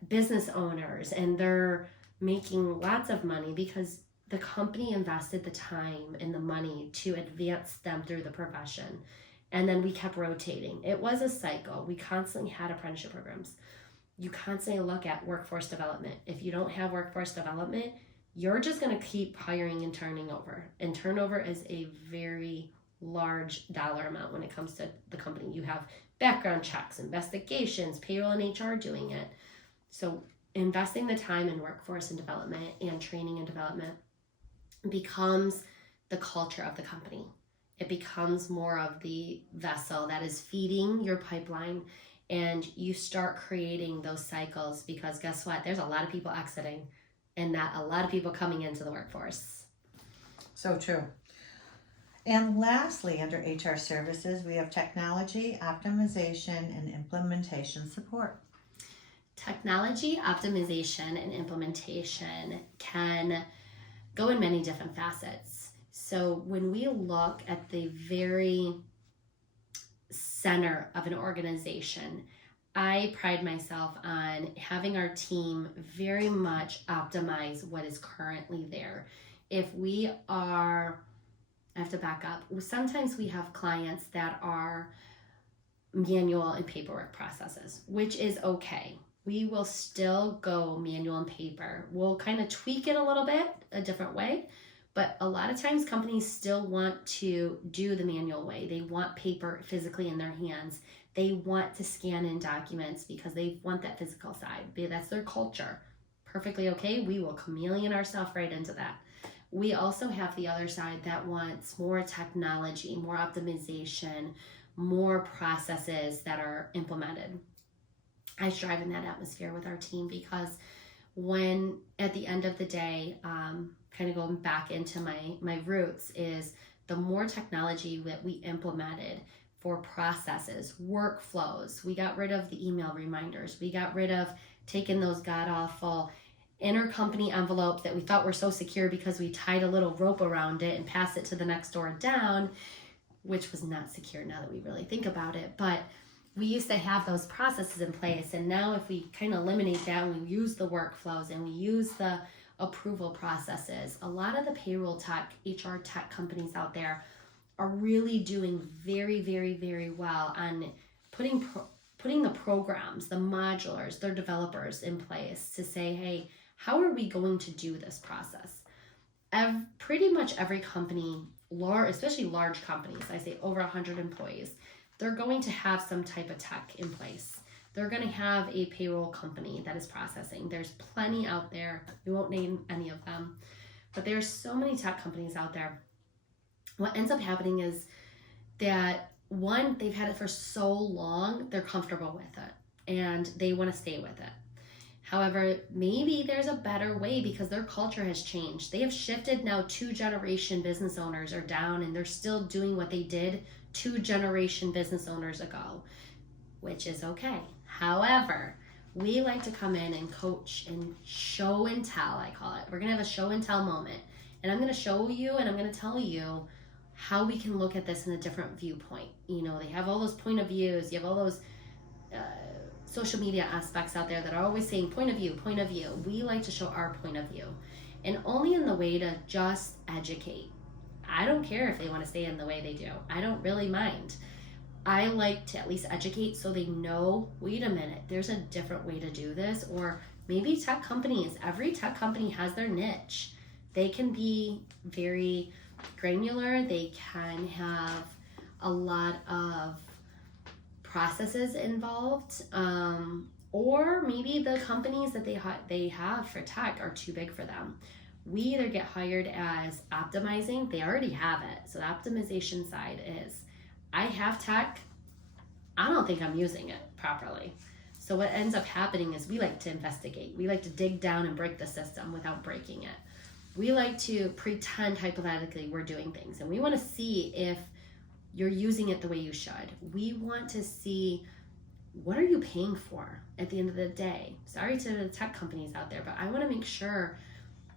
business owners, and they're making lots of money because the company invested the time and the money to advance them through the profession. And then we kept rotating. It was a cycle. We constantly had apprenticeship programs. You constantly look at workforce development. If you don't have workforce development, you're just going to keep hiring and turning over. And turnover is a very large dollar amount when it comes to the company. You have background checks, investigations, payroll and HR doing it. So investing the time in workforce and development and training and development becomes the culture of the company. It becomes more of the vessel that is feeding your pipeline, and you start creating those cycles, because guess what? There's a lot of people exiting and not a lot of people coming into the workforce. So true. And lastly, under HR services, we have technology, optimization, and implementation support. Technology, optimization, and implementation can go in many different facets. So when we look at the very center of an organization, I pride myself on having our team very much optimize what is currently there. If we are, I have to back up, sometimes we have clients that are manual and paperwork processes, which is okay. We will still go manual and paper. We'll kind of tweak it a little bit, a different way. But a lot of times companies still want to do the manual way. They want paper physically in their hands. They want to scan in documents because they want that physical side. That's their culture. Perfectly okay. We will chameleon ourselves right into that. we also have the other side that wants more technology, more optimization, more processes that are implemented. I strive in that atmosphere with our team because when at the end of the day, kind of going back into my roots, is the more technology that we implemented for processes, workflows, we got rid of the email reminders, we got rid of taking those god awful intercompany envelopes that we thought were so secure because we tied a little rope around it and passed it to the next door down, which was not secure now that we really think about it. But we used to have those processes in place, and now if we kind of eliminate that and we use the workflows and we use the approval processes, a lot of the payroll tech, HR tech companies out there are really doing very, very, very well on putting the programs, the modulars, their developers in place to say, hey, how are we going to do this process? Pretty much every company, especially large companies, I say over 100 employees, they're going to have some type of tech in place. They're going to have a payroll company that is processing. There's plenty out there. We won't name any of them, but there's so many tech companies out there. What ends up happening is that, one, they've had it for so long, they're comfortable with it and they want to stay with it. However, maybe there's a better way because their culture has changed. They have shifted now. 2-generation business owners are down and they're still doing what they did 2-generation business owners ago, which is okay. However, we like to come in and coach and show and tell, I call it. We're going to have a show and tell moment. And I'm going to show you and I'm going to tell you how we can look at this in a different viewpoint. You know, they have all those point of views. You have all those social media aspects out there that are always saying point of view, point of view. We like to show our point of view, and only in the way to just educate. I don't care if they want to stay in the way they do. I don't really mind. I like to at least educate so they know, wait a minute, there's a different way to do this. Or maybe tech companies, every tech company has their niche. They can be very granular. They can have a lot of processes involved. Or maybe the companies that they have for tech are too big for them. We either get hired as optimizing, they already have it. So the optimization side is, I have tech, I don't think I'm using it properly. So what ends up happening is we like to investigate. We like to dig down and break the system without breaking it. We like to pretend hypothetically we're doing things, and we want to see if you're using it the way you should. We want to see, what are you paying for at the end of the day? Sorry to the tech companies out there, but I want to make sure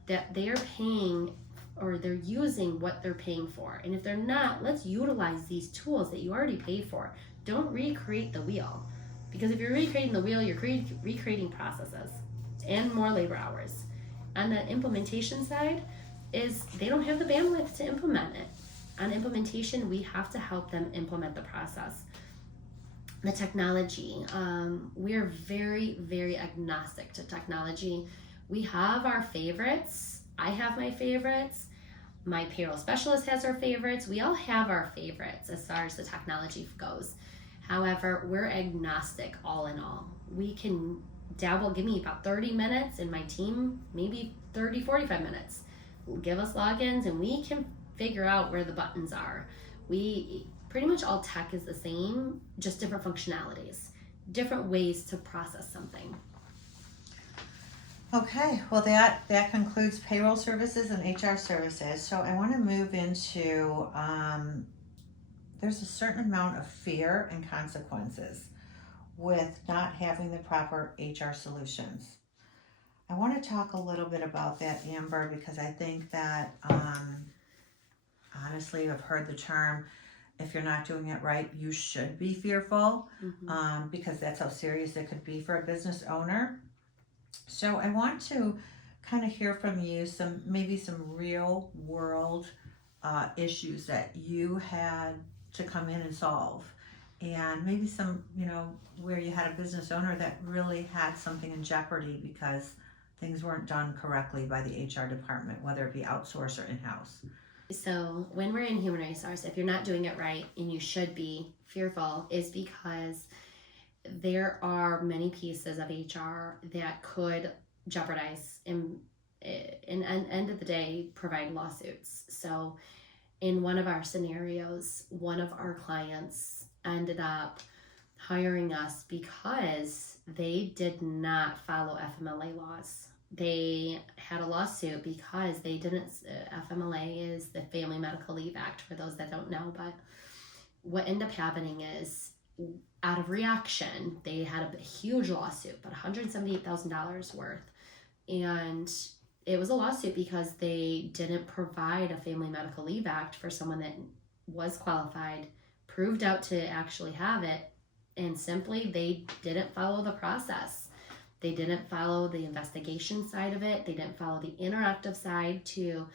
that they are paying or they're using what they're paying for. And if they're not, let's utilize these tools that you already paid for. Don't recreate the wheel. Because if you're recreating the wheel, you're recreating processes and more labor hours. On the implementation side is they don't have the bandwidth to implement it. On implementation, we have to help them implement the process. The technology, we're very, very agnostic to technology. We have our favorites. I have my favorites. My payroll specialist has her favorites. We all have our favorites as far as the technology goes. However, we're agnostic all in all. We can dabble, give me about 30 minutes, and my team maybe 30, 45 minutes. Give us logins and we can figure out where the buttons are. We pretty much all tech is the same, just different functionalities, different ways to process something. Okay, well that concludes payroll services and HR services. So I want to move into, there's a certain amount of fear and consequences with not having the proper HR solutions. I want to talk a little bit about that, Amber, because I think that, honestly, I've heard the term, if you're not doing it right, you should be fearful, because that's how serious it could be for a business owner. So I want to kind of hear from you maybe some real world issues that you had to come in and solve, and maybe some, where you had a business owner that really had something in jeopardy because things weren't done correctly by the HR department, whether it be outsourced or in-house. So when we're in human resource, if you're not doing it right and you should be fearful, is because there are many pieces of HR that could jeopardize in end of the day, provide lawsuits. So in one of our scenarios, one of our clients ended up hiring us because they did not follow FMLA laws. They had a lawsuit because they didn't. FMLA is the Family Medical Leave Act, for those that don't know. But what ended up happening is, out of reaction, they had a huge lawsuit, about $178,000 worth. And it was a lawsuit because they didn't provide a Family Medical Leave Act for someone that was qualified, proved out to actually have it, and simply they didn't follow the process. They didn't follow the investigation side of it. They didn't follow the interactive side to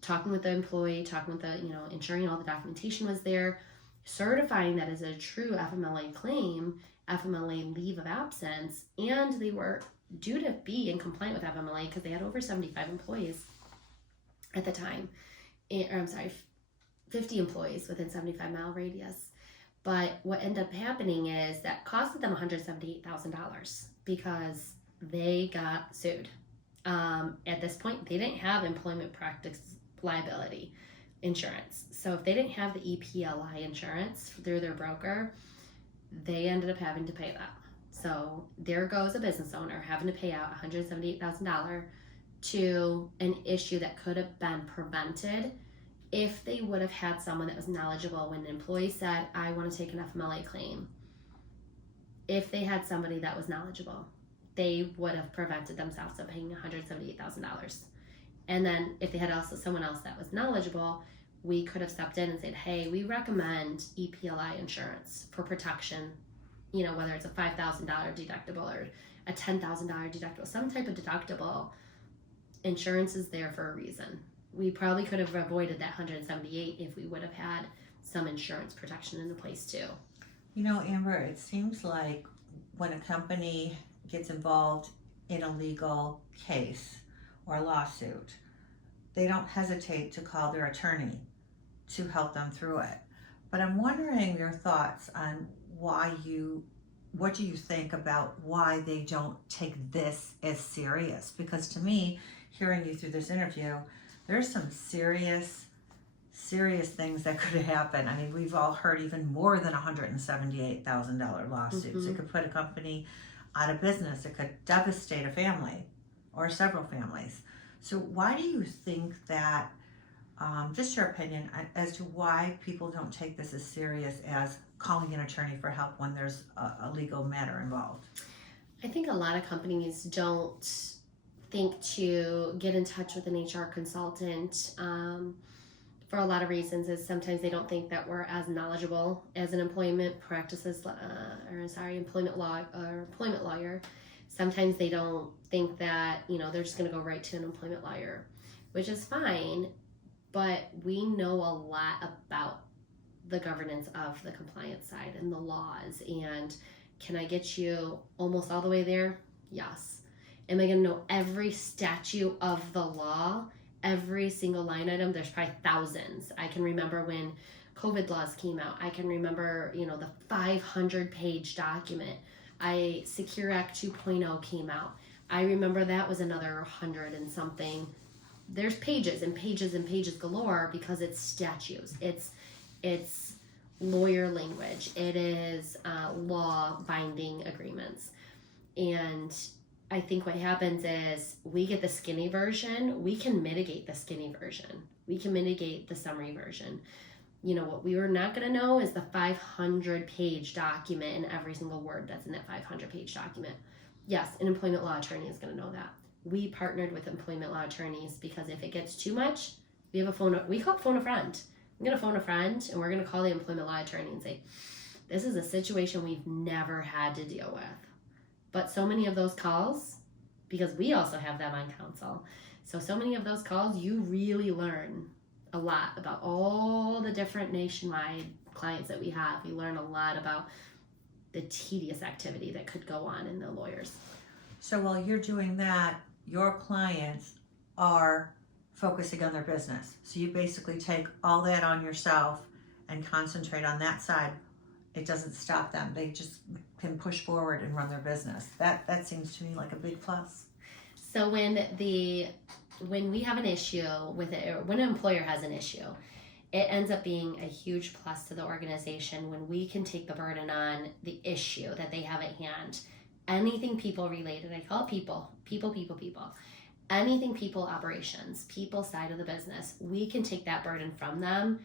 talking with the employee, talking with the, ensuring all the documentation was there, certifying that as a true FMLA claim, FMLA leave of absence, and they were due to be in compliant with FMLA because they had over 75 employees at the time. 50 employees within 75-mile radius. But what ended up happening is that costed them $178,000 because they got sued. At this point, they didn't have employment practice liability insurance. So if they didn't have the EPLI insurance through their broker, they ended up having to pay that. So there goes a business owner having to pay out $178,000 to an issue that could have been prevented if they would have had someone that was knowledgeable when an employee said, I want to take an FMLA claim. If they had somebody that was knowledgeable, they would have prevented themselves from paying $178,000. And then if they had also someone else that was knowledgeable, we could have stepped in and said, hey, we recommend EPLI insurance for protection, whether it's a $5,000 deductible or a $10,000 deductible, some type of deductible. Insurance is there for a reason. We probably could have avoided that $178 if we would have had some insurance protection in the place too. Amber, it seems like when a company gets involved in a legal case or lawsuit, they don't hesitate to call their attorney to help them through it. But I'm wondering your thoughts on what do you think about why they don't take this as serious? Because to me, hearing you through this interview, there's some serious things that could happen. I mean, we've all heard even more than $178,000 lawsuits. Mm-hmm. It could put a company out of business. It could devastate a family or several families. So why do you think that, just your opinion as to why people don't take this as serious as calling an attorney for help when there's a legal matter involved? I think a lot of companies don't think to get in touch with an HR consultant for a lot of reasons. Is sometimes they don't think that we're as knowledgeable as an employment lawyer. Sometimes they don't think that they're just going to go right to an employment lawyer, which is fine, but we know a lot about the governance of the compliance side and the laws. And can I get you almost all the way there? Yes. Am I going to know every statute of the law, every single line item? There's probably thousands. I can remember when COVID laws came out. I can remember, the 500-page document. Secure Act 2.0 came out. I remember that was another 100 and something. There's pages and pages and pages galore because it's statutes. It's lawyer language. It is law binding agreements. And I think what happens is we get the skinny version. We can mitigate the skinny version. We can mitigate the summary version. What we were not going to know is the 500-page document and every single word that's in that 500-page document. Yes, an employment law attorney is going to know that. We partnered with employment law attorneys because if it gets too much, we call it phone a friend. I'm going to phone a friend and we're going to call the employment law attorney and say, this is a situation we've never had to deal with. But so many of those calls, because we also have them on counsel, so many of those calls, you really learn a lot about all the different nationwide clients that we have. We learn a lot about the tedious activity that could go on in the lawyers. So while you're doing that, your clients are focusing on their business. So you basically take all that on yourself and concentrate on that side. It doesn't stop them. They just can push forward and run their business. That seems to me like a big plus. So when we have an issue with it, or when an employer has an issue, it ends up being a huge plus to the organization when we can take the burden on the issue that they have at hand. Anything people related, I call it people. Anything people operations, people side of the business, we can take that burden from them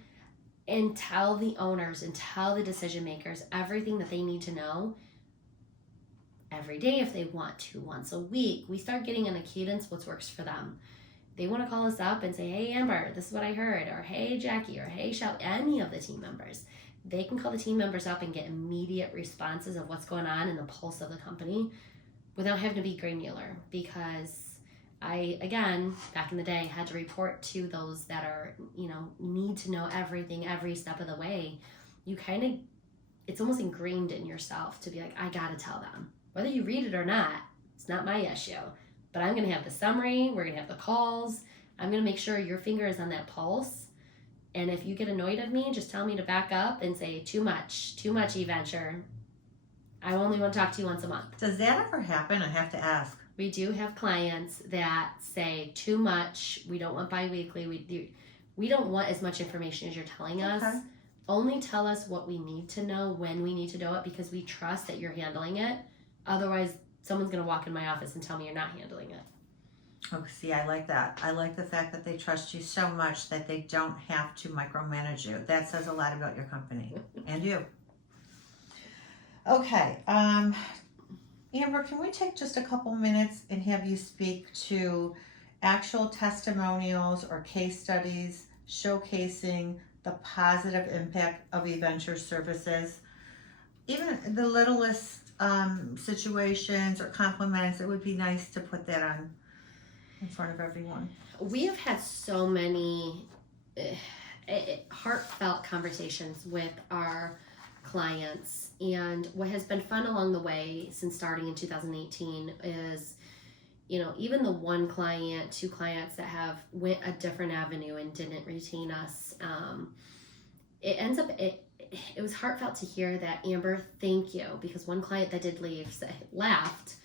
and tell the owners and tell the decision makers everything that they need to know every day if they want to, once a week. We start getting in a cadence what works for them. They want to call us up and say, hey, Amber, this is what I heard, or hey, Jackie, or hey, Shell, any of the team members. They can call the team members up and get immediate responses of what's going on in the pulse of the company without having to be granular, because I, again, back in the day, had to report to those that are, need to know everything every step of the way. It's almost ingrained in yourself to be like, I gotta tell them. Whether you read it or not, it's not my issue. But I'm gonna have the summary, we're gonna have the calls, I'm gonna make sure your finger is on that pulse. And if you get annoyed at me, just tell me to back up and say, too much Eventure. I only want to talk to you once a month. Does that ever happen? I have to ask. We do have clients that say too much. We don't want biweekly. We don't want as much information as you're telling us. Okay. Only tell us what we need to know when we need to know it, because we trust that you're handling it. Otherwise, someone's going to walk in my office and tell me you're not handling it. Oh, see, I like that. I like the fact that they trust you so much that they don't have to micromanage you. That says a lot about your company and you. Okay. Amber, can we take just a couple minutes and have you speak to actual testimonials or case studies showcasing the positive impact of Eventure services? Even the littlest situations or compliments, it would be nice to put that on in front of everyone. We have had so many heartfelt conversations with our clients, and what has been fun along the way since starting in 2018 is, even the one client, two clients that have went a different avenue and didn't retain us, it was heartfelt to hear that, Amber, thank you, because one client that did leave laughed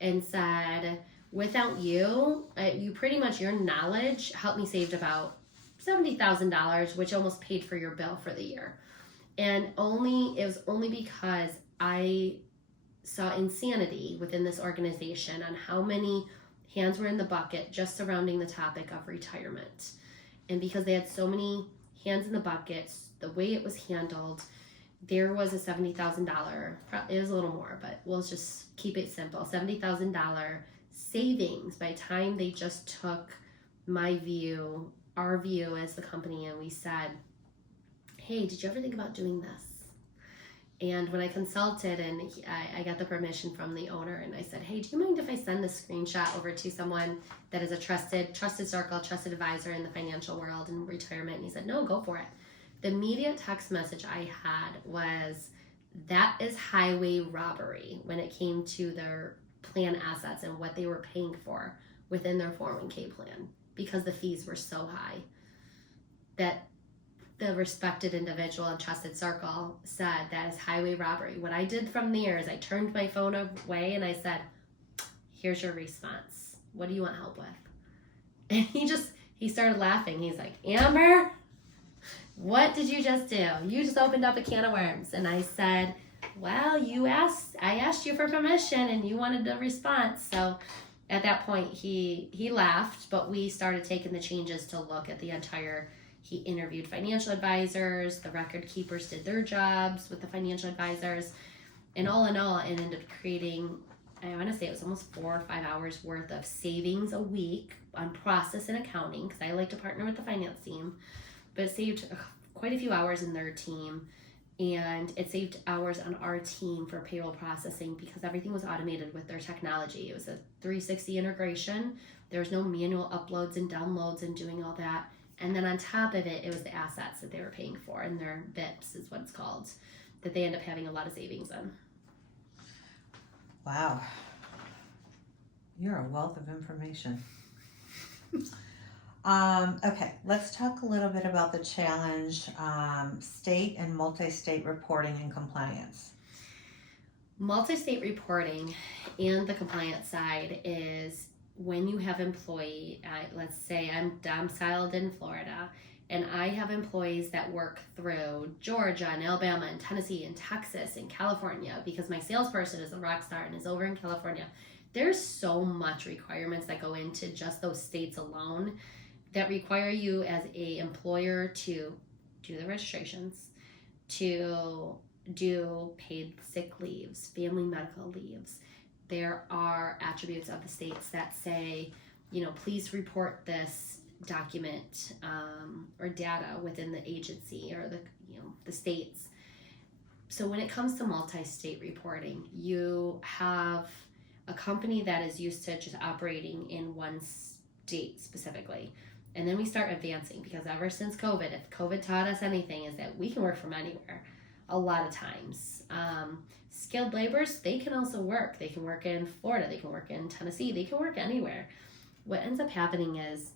and said, without you, your knowledge helped me save about $70,000, which almost paid for your bill for the year. And it was only because I saw insanity within this organization on how many hands were in the bucket just surrounding the topic of retirement. And because they had so many hands in the buckets, the way it was handled, there was a $70,000, it was a little more, but we'll just keep it simple, $70,000 savings by the time they just took our view as the company, and we said, hey, did you ever think about doing this? And when I consulted and I got the permission from the owner, and I said, hey, do you mind if I send this screenshot over to someone that is a trusted circle, trusted advisor in the financial world and retirement? And he said, no, go for it. The immediate text message I had was, that is highway robbery when it came to their plan assets and what they were paying for within their 401k plan, because the fees were so high that the respected individual and trusted circle said that is highway robbery. What I did from there is I turned my phone away and I said, here's your response. What do you want help with? And he started laughing. He's like, Amber, what did you just do? You just opened up a can of worms. And I said, well, I asked you for permission and you wanted a response. So at that point he laughed, but we started taking the changes to look at the entire. He interviewed financial advisors, the record keepers did their jobs with the financial advisors, and all in all, it ended up creating, I want to say it was almost 4 or 5 hours worth of savings a week on process and accounting, because I like to partner with the finance team, but it saved quite a few hours in their team, and it saved hours on our team for payroll processing because everything was automated with their technology. It was a 360 integration. There was no manual uploads and downloads and doing all that. And then on top of it, it was the assets that they were paying for, and their BIPs is what it's called, that they end up having a lot of savings in. Wow. You're a wealth of information. Okay, let's talk a little bit about the challenge, state and multi-state reporting and compliance. Multi-state reporting and the compliance side is when you have let's say I'm domiciled in Florida, and I have employees that work through Georgia and Alabama and Tennessee and Texas and California, because my salesperson is a rock star and is over in California. There's so much requirements that go into just those states alone that require you as a employer to do the registrations, to do paid sick leaves, family medical leaves. There are attributes of the states that say, please report this document or data within the agency or the states. So when it comes to multi-state reporting, you have a company that is used to just operating in one state specifically. And then we start advancing, because ever since COVID, if COVID taught us anything, is that we can work from anywhere a lot of times. Skilled laborers, they can also work. They can work in Florida, they can work in Tennessee, they can work anywhere. What ends up happening is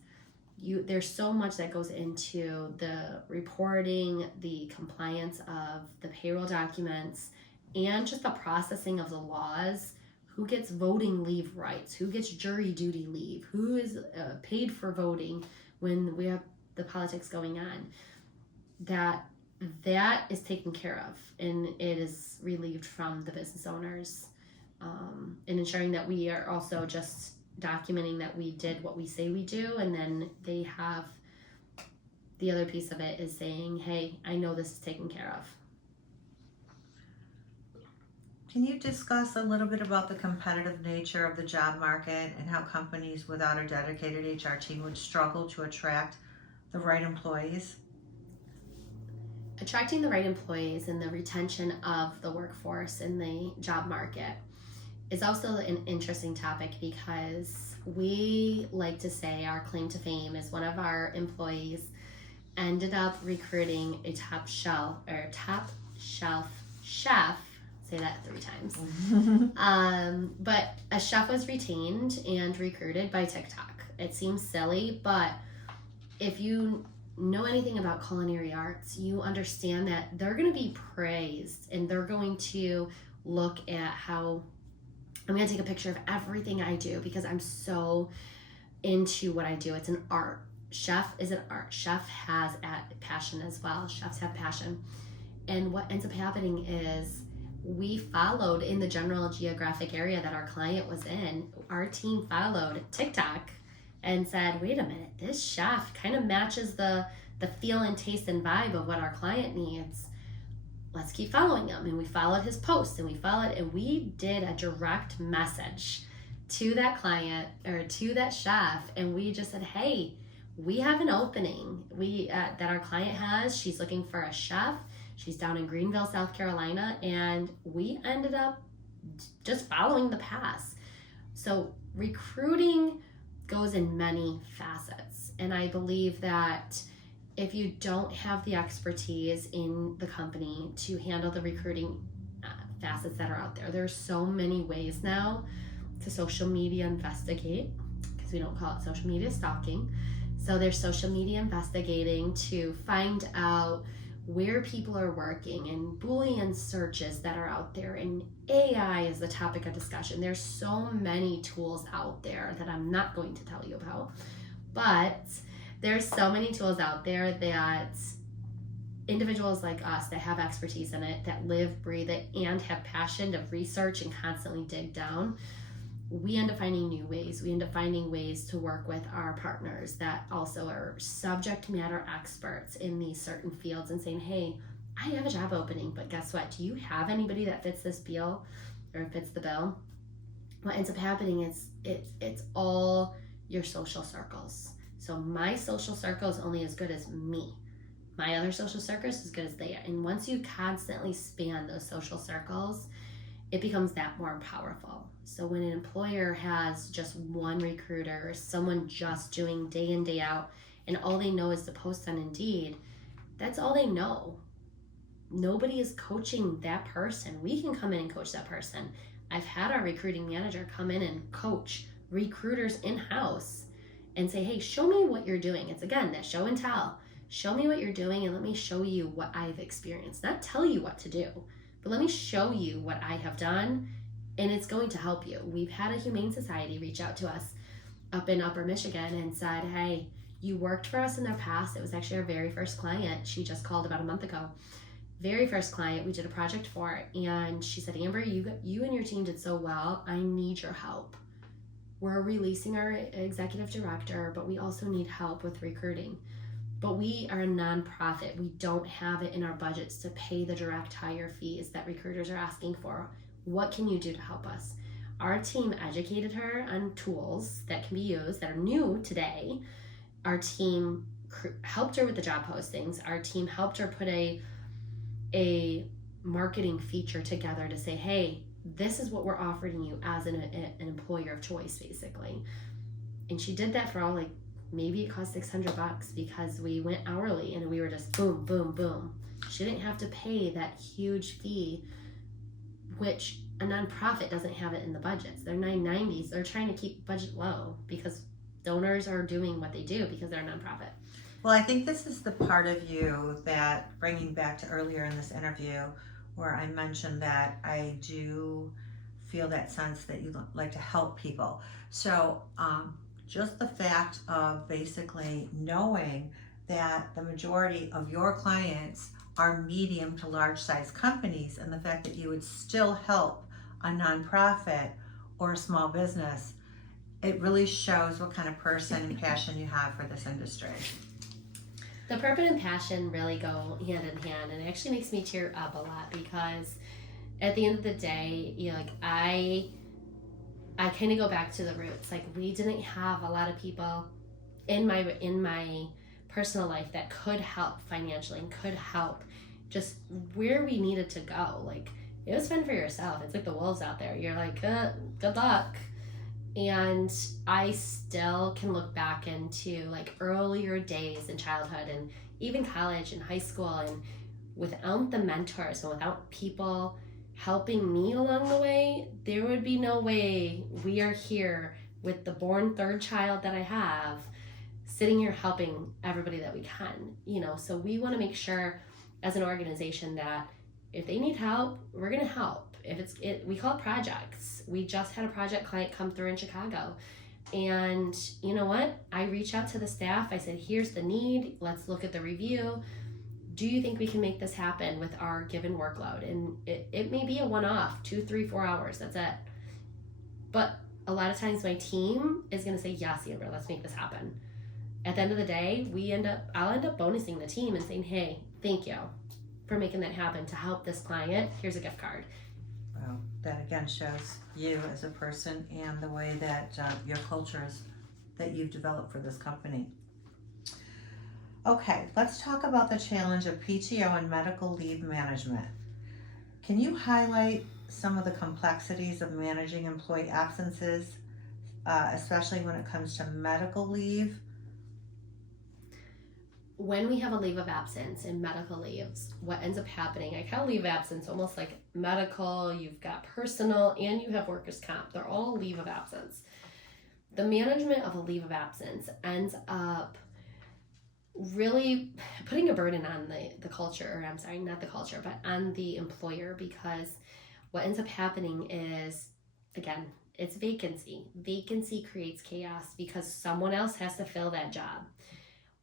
there's so much that goes into the reporting, the compliance of the payroll documents, and just the processing of the laws. Who gets voting leave rights? Who gets jury duty leave? Who is paid for voting when we have the politics going on? That is taken care of, and it is relieved from the business owners, and ensuring that we are also just documenting that we did what we say we do, and then they have the other piece of it is saying, hey, I know this is taken care of. Can you discuss a little bit about the competitive nature of the job market and how companies without a dedicated HR team would struggle to attract the right employees? Attracting the right employees and the retention of the workforce in the job market is also an interesting topic, because we like to say our claim to fame is one of our employees ended up recruiting a top shelf chef. Say that 3 times. But a chef was retained and recruited by TikTok. It seems silly, but if you know anything about culinary arts, you understand that they're going to be praised, and they're going to look at how I'm going to take a picture of everything I do, because I'm so into what I do. It's an art. Chef is an art. Chef has passion as well. Chefs have passion. And what ends up happening is we followed in the general geographic area that our client was in. Our team followed TikTok and said, wait a minute, this chef kind of matches the feel and taste and vibe of what our client needs. Let's keep following him. And we followed his posts, and we did a direct message to that client or to that chef. And we just said, hey, we have an opening that our client has. She's looking for a chef. She's down in Greenville, South Carolina, and we ended up just following the path. So recruiting goes in many facets, and I believe that if you don't have the expertise in the company to handle the recruiting facets that are out there, there's so many ways now to social media investigate, because we don't call it social media stalking. So there's social media investigating to find out where people are working, and Boolean searches that are out there, and AI is the topic of discussion. There's so many tools out there that I'm not going to tell you about, but there's so many tools out there that individuals like us that have expertise in it, that live, breathe it, and have passion to research and constantly dig down, we end up finding new ways. We end up finding ways to work with our partners that also are subject matter experts in these certain fields, and saying, hey, I have a job opening, but guess what? Do you have anybody that fits this bill or fits the bill? What ends up happening is it's all your social circles. So my social circle is only as good as me. My other social circle is as good as they are. And once you constantly span those social circles, it becomes that more powerful. So when an employer has just one recruiter or someone just doing day in, day out, and all they know is to post on Indeed, that's all they know. Nobody is coaching that person. We can come in and coach that person. I've had our recruiting manager come in and coach recruiters in-house and say, hey, show me what you're doing. It's, again, that show and tell. Show me what you're doing, and let me show you what I've experienced. Not tell you what to do, but let me show you what I have done, and it's going to help you. We've had a humane society reach out to us up in Upper Michigan and said, hey, you worked for us in the past. It was actually our very first client. She just called about a month ago. Very first client we did a project for, and she said, Amber, you and your team did so well. I need your help. We're releasing our executive director, but we also need help with recruiting. But we are a nonprofit. We don't have it in our budgets to pay the direct hire fees that recruiters are asking for. What can you do to help us? Our team educated her on tools that can be used that are new today. Our team helped her with the job postings. Our team helped her put a marketing feature together to say, hey, this is what we're offering you as an employer of choice, basically. And she did that for all, like, maybe it cost $600 because we went hourly and we were just boom, boom, boom. She didn't have to pay that huge fee, which a nonprofit doesn't have it in the budgets. They're $990s. They're trying to keep budget low because donors are doing what they do because they're a nonprofit. Well, I think this is the part of you that, bringing back to earlier in this interview, where I mentioned that I do feel that sense that you like to help people. So just the fact of basically knowing that the majority of your clients are medium to large size companies, and the fact that you would still help a nonprofit or a small business, it really shows what kind of person and passion you have for this industry. The purpose and passion really go hand in hand, and it actually makes me tear up a lot because at the end of the day, you know, like I kind of go back to the roots. Like, we didn't have a lot of people in my personal life that could help financially and could help just where we needed to go. Like, it was fun for yourself. It's like the wolves out there. You're like, good luck. And I still can look back into like earlier days in childhood and even college and high school, and without the mentors and without people helping me along the way, there would be no way we are here with the born third child that I have, sitting here helping everybody that we can, you know. So we want to make sure as an organization that if they need help, we're going to help. If we call it projects. We just had a project client come through in Chicago, and you know what? I reached out to the staff. I said, here's the need. Let's look at the review. Do you think we can make this happen with our given workload? And it may be a one-off, 2, 3, 4 hours. That's it. But a lot of times my team is going to say, yes, Amber, let's make this happen. At the end of the day, I'll end up bonusing the team and saying, hey, thank you for making that happen to help this client. Here's a gift card. Well, that again shows you as a person and the way that your cultures that you've developed for this company. Okay, let's talk about the challenge of PTO and medical leave management. Can you highlight some of the complexities of managing employee absences, especially when it comes to medical leave? When we have a leave of absence and medical leaves, what ends up happening, I call leave of absence almost like medical, you've got personal, and you have workers' comp. They're all leave of absence. The management of a leave of absence ends up really putting a burden on the culture, or I'm sorry, not the culture, but on the employer, because what ends up happening is, again, it's vacancy. Vacancy creates chaos because someone else has to fill that job.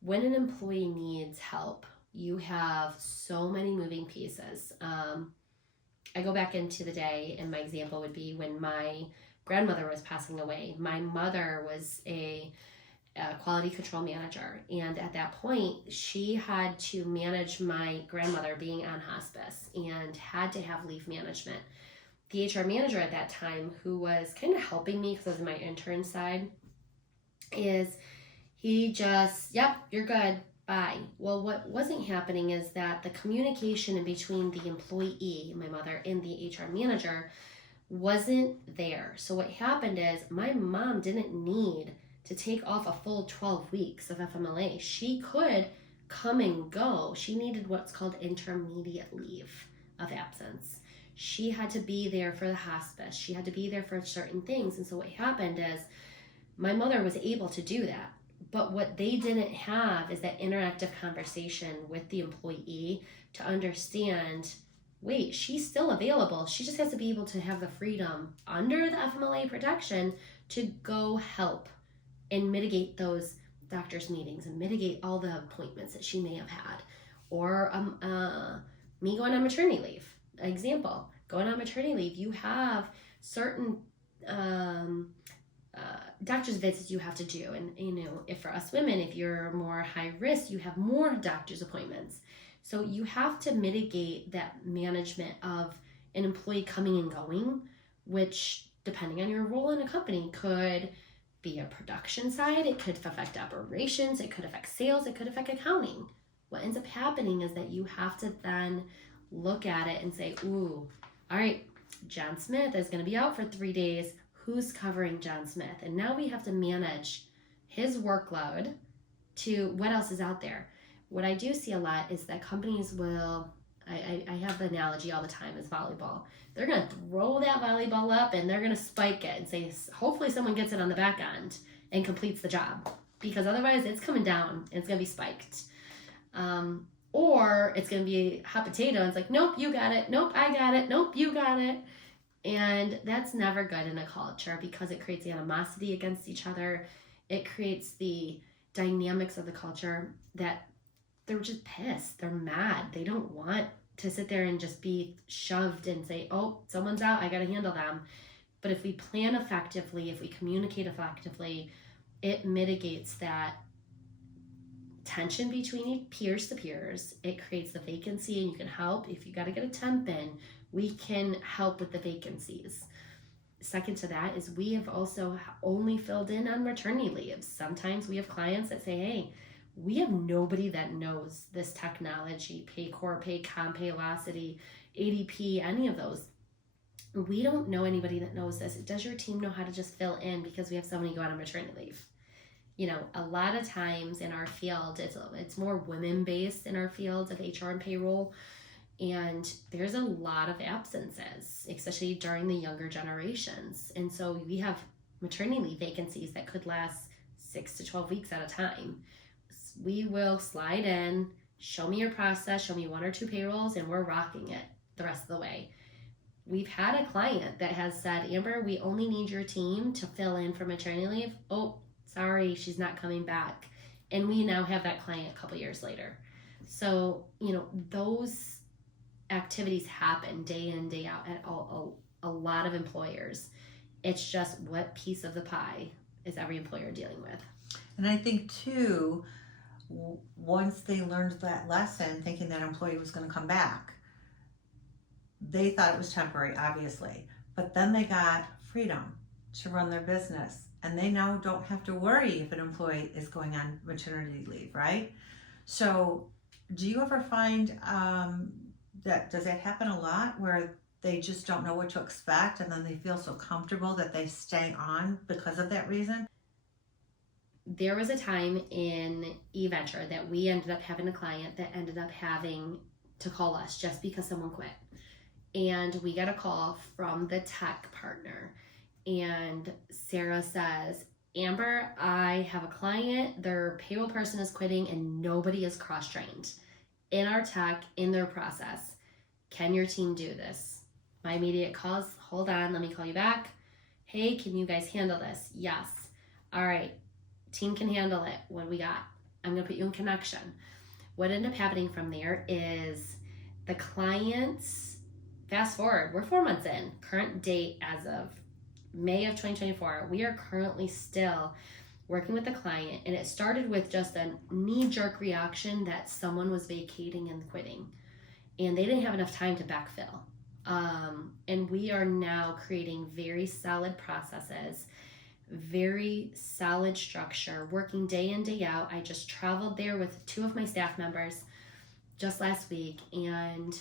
When an employee needs help, you have so many moving pieces. I go back into the day, and my example would be when my grandmother was passing away. My mother was a quality control manager, and at that point, she had to manage my grandmother being on hospice and had to have leave management. The HR manager at that time, who was kind of helping me because I was in my intern side, he just, yep, you're good, bye. Well, what wasn't happening is that the communication in between the employee, my mother, and the HR manager wasn't there. So what happened is my mom didn't need to take off a full 12 weeks of FMLA. She could come and go. She needed what's called intermediate leave of absence. She had to be there for the hospice. She had to be there for certain things. And so what happened is my mother was able to do that. But what they didn't have is that interactive conversation with the employee to understand, wait, she's still available. She just has to be able to have the freedom under the FMLA protection to go help and mitigate those doctor's meetings and mitigate all the appointments that she may have had. Or me going on maternity leave. Example, going on maternity leave, you have certain doctor's visits you have to do. And, if for us women, if you're more high risk, you have more doctor's appointments. So you have to mitigate that management of an employee coming and going, which, depending on your role in a company, could be a production side, it could affect operations, it could affect sales, it could affect accounting. What ends up happening is that you have to then look at it and say, ooh, all right, John Smith is going to be out for 3 days. Who's covering John Smith? And now we have to manage his workload to what else is out there. What I do see a lot is that companies will, I have the analogy all the time is volleyball. They're going to throw that volleyball up and they're going to spike it and say, hopefully someone gets it on the back end and completes the job, because otherwise it's coming down and it's going to be spiked. Or it's going to be hot potato and it's like, nope, you got it. Nope, I got it. Nope, you got it. And that's never good in a culture, because it creates animosity against each other. It creates the dynamics of the culture that they're just pissed. They're mad. They don't want to sit there and just be shoved and say, oh, someone's out, I got to handle them. But if we plan effectively, if we communicate effectively, it mitigates that tension between peers to peers. It creates the vacancy, and you can help. If you got to get a temp in, we can help with the vacancies. Second to that is we have also only filled in on maternity leaves. Sometimes we have clients that say, hey, we have nobody that knows this technology, Paycor, Paycom, Paylocity, ADP, any of those. We don't know anybody that knows this. Does your team know how to just fill in because we have somebody go on maternity leave? A lot of times in our field, it's more women-based in our field of HR and payroll. And there's a lot of absences, especially during the younger generations. And so we have maternity leave vacancies that could last 6 to 12 weeks at a time. We will slide in, show me your process, show me 1 or 2 payrolls, and we're rocking it the rest of the way. We've had a client that has said, Amber, we only need your team to fill in for maternity leave. Oh, sorry, she's not coming back. And we now have that client a couple years later. So, those activities happen day in, day out at a lot of employers. It's just what piece of the pie is every employer dealing with. And I think too, once they learned that lesson, thinking that employee was going to come back, they thought it was temporary, obviously, but then they got freedom to run their business, and they now don't have to worry if an employee is going on maternity leave, right? So do you ever find does that happen a lot, where they just don't know what to expect and then they feel so comfortable that they stay on because of that reason? There was a time in eVenture that we ended up having a client that ended up having to call us just because someone quit. And we got a call from the tech partner, and Sarah says, Amber, I have a client, their payroll person is quitting and nobody is cross-trained in our tech, in their process. Can your team do this? My immediate calls, hold on, let me call you back. Hey, can you guys handle this? Yes. All right, team can handle it. What do we got? I'm gonna put you in connection. What ended up happening from there is the clients, fast forward, we're 4 months in, current date as of May of 2024, we are currently still working with the client, and it started with just a knee-jerk reaction that someone was vacating and quitting, and they didn't have enough time to backfill. And we are now creating very solid processes, very solid structure, working day in, day out. I just traveled there with 2 of my staff members just last week, and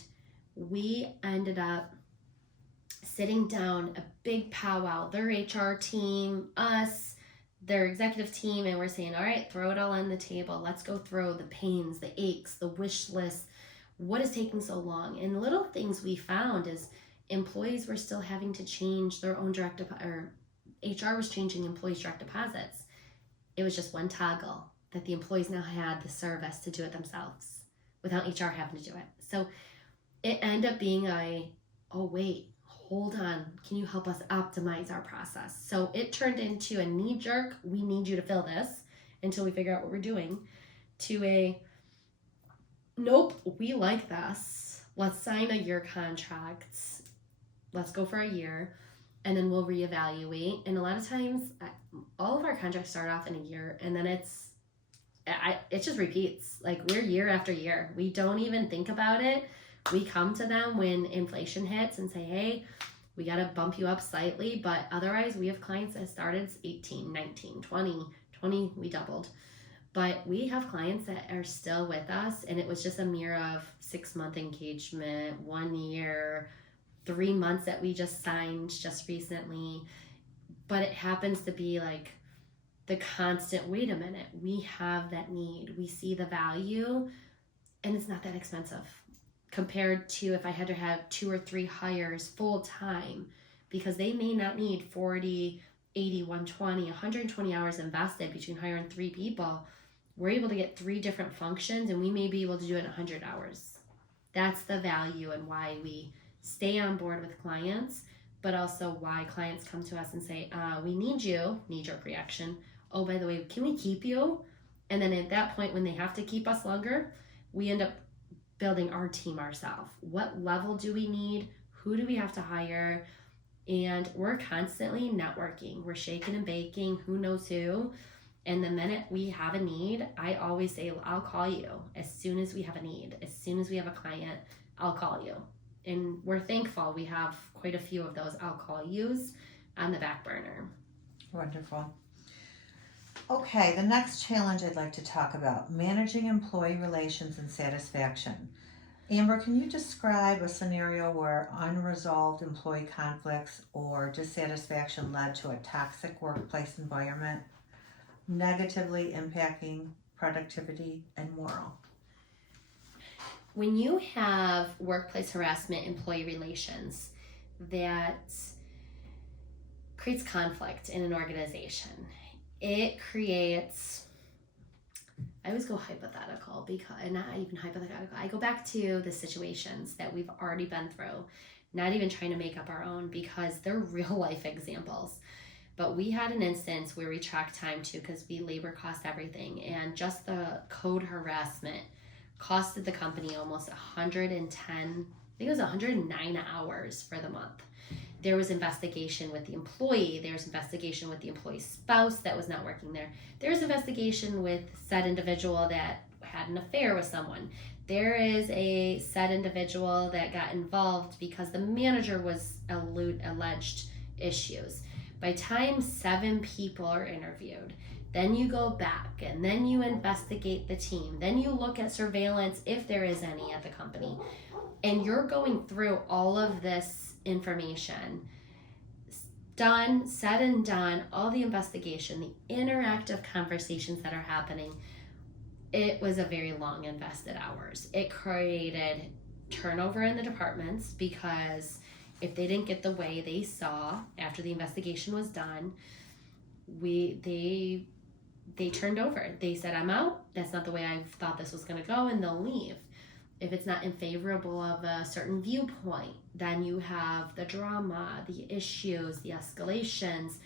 we ended up sitting down, a big powwow, their HR team, us, their executive team, and we're saying, all right, throw it all on the table. Let's go through the pains, the aches, the wish list. What is taking so long? And little things we found is employees were still having to change their own direct deposit, or HR was changing employees' direct deposits. It was just one toggle that the employees now had the service to do it themselves without HR having to do it. So it ended up being oh wait, hold on, can you help us optimize our process? So it turned into a knee jerk, we need you to fill this until we figure out what we're doing, to a, nope, we like this. Let's sign a year contract. Let's go for a year, and then we'll reevaluate. And a lot of times, all of our contracts start off in a year, and then it just repeats. Like, we're year after year. We don't even think about it. We come to them when inflation hits and say, hey, we got to bump you up slightly. But otherwise, we have clients that started 18, 19, 20, we doubled. But we have clients that are still with us, and it was just a mere of 6-month engagement, 1 year, 3 months that we just signed just recently. But it happens to be like the constant, wait a minute, we have that need, we see the value, and it's not that expensive compared to if I had to have 2 or 3 hires full time, because they may not need 40, 80, 120, 120 hours invested between hiring 3 people. We're able to get 3 different functions, and we may be able to do it in 100 hours. That's the value and why we stay on board with clients, but also why clients come to us and say, we need you, knee-jerk reaction. Oh, by the way, can we keep you? And then at that point, when they have to keep us longer, we end up building our team ourselves. What level do we need? Who do we have to hire? And we're constantly networking. We're shaking and baking, who knows who. And the minute we have a need, I always say, I'll call you as soon as we have a need. As soon as we have a client, I'll call you. And we're thankful we have quite a few of those I'll call yous on the back burner. Wonderful. Okay, the next challenge I'd like to talk about, managing employee relations and satisfaction. Amber, can you describe a scenario where unresolved employee conflicts or dissatisfaction led to a toxic workplace environment, negatively impacting productivity and morale? When you have workplace harassment, employee relations, that creates conflict in an organization. It creates, I always go hypothetical, because, not even hypothetical, I go back to the situations that we've already been through, not even trying to make up our own, because they're real life examples. But we had an instance where we tracked time too, because we labor cost everything, and just the code harassment costed the company almost 110, I think it was 109 hours for the month. There was investigation with the employee. There was investigation with the employee's spouse that was not working there. There was investigation with said individual that had an affair with someone. There is a said individual that got involved because the manager was alleged issues. By time 7 people are interviewed, then you go back and then you investigate the team. Then you look at surveillance, if there is any at the company. And you're going through all of this information, done, said and done, all the investigation, the interactive conversations that are happening. It was a very long invested hours. It created turnover in the departments, because if they didn't get the way they saw after the investigation was done, they turned over. They said, I'm out. That's not the way I thought this was going to go, and they'll leave. If it's not in favorable of a certain viewpoint, then you have the drama, the issues, the escalations.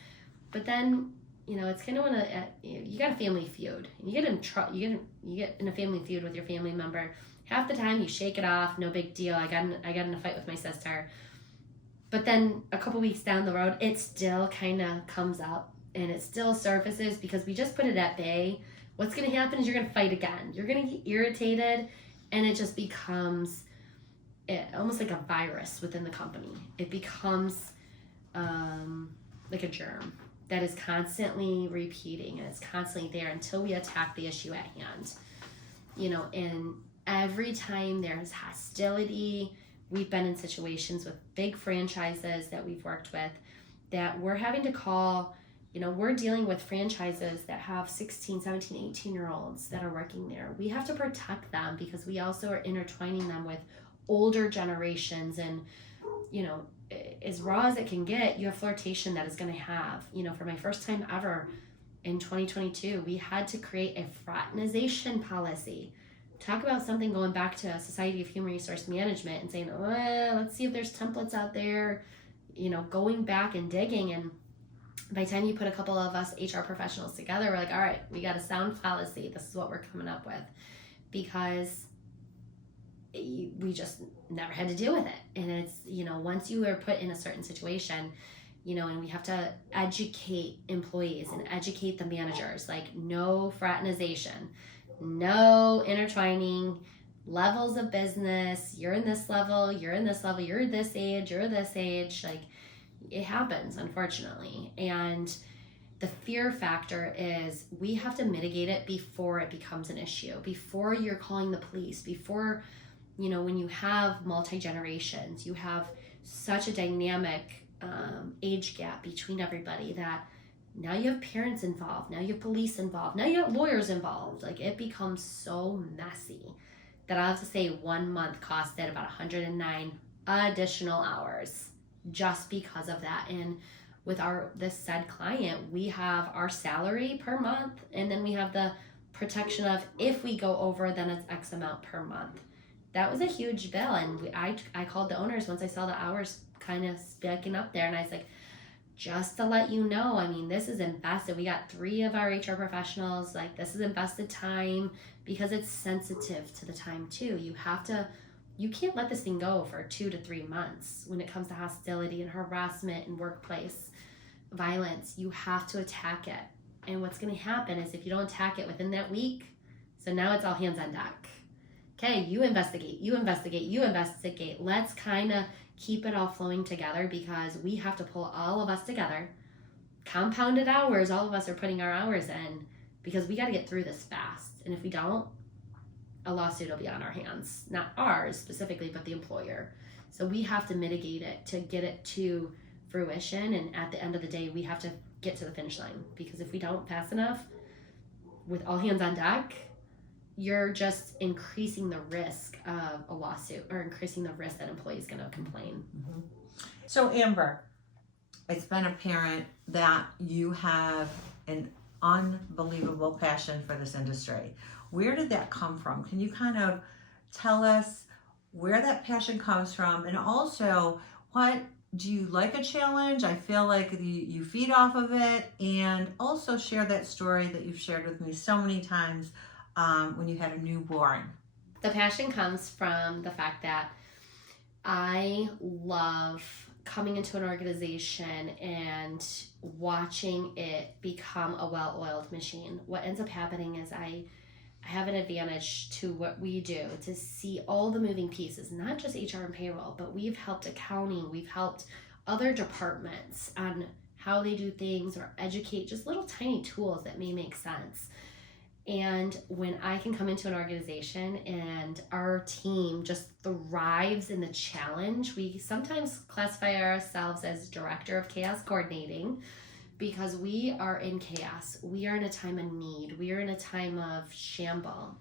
But then, it's kind of when you got a family feud. You get in a family feud with your family member. Half the time you shake it off, no big deal. I got in a fight with my sister. But then a couple weeks down the road, it still kind of comes up and it still surfaces because we just put it at bay. What's going to happen is you're going to fight again. You're going to get irritated, and it just becomes almost like a virus within the company. It becomes like a germ that is constantly repeating, and it's constantly there until we attack the issue at hand. And every time there's hostility, we've been in situations with big franchises that we've worked with that we're having to call. We're dealing with franchises that have 16, 17, 18-year-olds that are working there. We have to protect them because we also are intertwining them with older generations. And, as raw as it can get, you have flirtation that is going to have. For my first time ever in 2022, we had to create a fraternization policy. Talk about something going back to a Society of Human Resource Management and saying, let's see if there's templates out there going back and digging, and by the time you put a couple of us HR professionals together, we're like, all right, we got a sound policy. This is what we're coming up with, because we just never had to deal with it. And it's, once you are put in a certain situation, and we have to educate employees and educate the managers, like no fraternization, no intertwining levels of business. You're in this level, you're in this level, you're this age, you're this age. Like, it happens, unfortunately. And the fear factor is we have to mitigate it before it becomes an issue, before you're calling the police, before, when you have multi-generations, you have such a dynamic age gap between everybody that now you have parents involved, now you have police involved, now you have lawyers involved. Like, it becomes so messy that I have to say 1 month costed about 109 additional hours just because of that. And with this said client, we have our salary per month, and then we have the protection of if we go over, then it's X amount per month. That was a huge bill, and I called the owners once I saw the hours kind of spiking up there, and I was like, just to let you know, this is invested. We got 3 of our HR professionals. Like, this is invested time, because it's sensitive to the time too. You can't let this thing go for 2 to 3 months when it comes to hostility and harassment and workplace violence. You have to attack it. And what's going to happen is if you don't attack it within that week, so now it's all hands on deck. Okay, you investigate. Let's kind of keep it all flowing together, because we have to pull all of us together. Compounded hours, all of us are putting our hours in, because we got to get through this fast. And if we don't, a lawsuit will be on our hands. Not ours specifically, but the employer. So we have to mitigate it to get it to fruition. And at the end of the day, we have to get to the finish line, because if we don't fast enough, with all hands on deck, you're just increasing the risk of a lawsuit, or increasing the risk that an employee is going to complain. Mm-hmm. So Amber, it's been apparent that you have an unbelievable passion for this industry. Where did that come from? Can you kind of tell us where that passion comes from, and also what do you like a challenge? I feel like you feed off of it, and also share that story that you've shared with me so many times when you had a newborn. The passion comes from the fact that I love coming into an organization and watching it become a well-oiled machine. What ends up happening is I have an advantage to what we do, to see all the moving pieces, not just HR and payroll, but we've helped accounting, we've helped other departments on how they do things, or educate just little tiny tools that may make sense. And when I can come into an organization and our team just thrives in the challenge, we sometimes classify ourselves as director of chaos coordinating, because we are in chaos. We are in a time of need. We are in a time of shamble.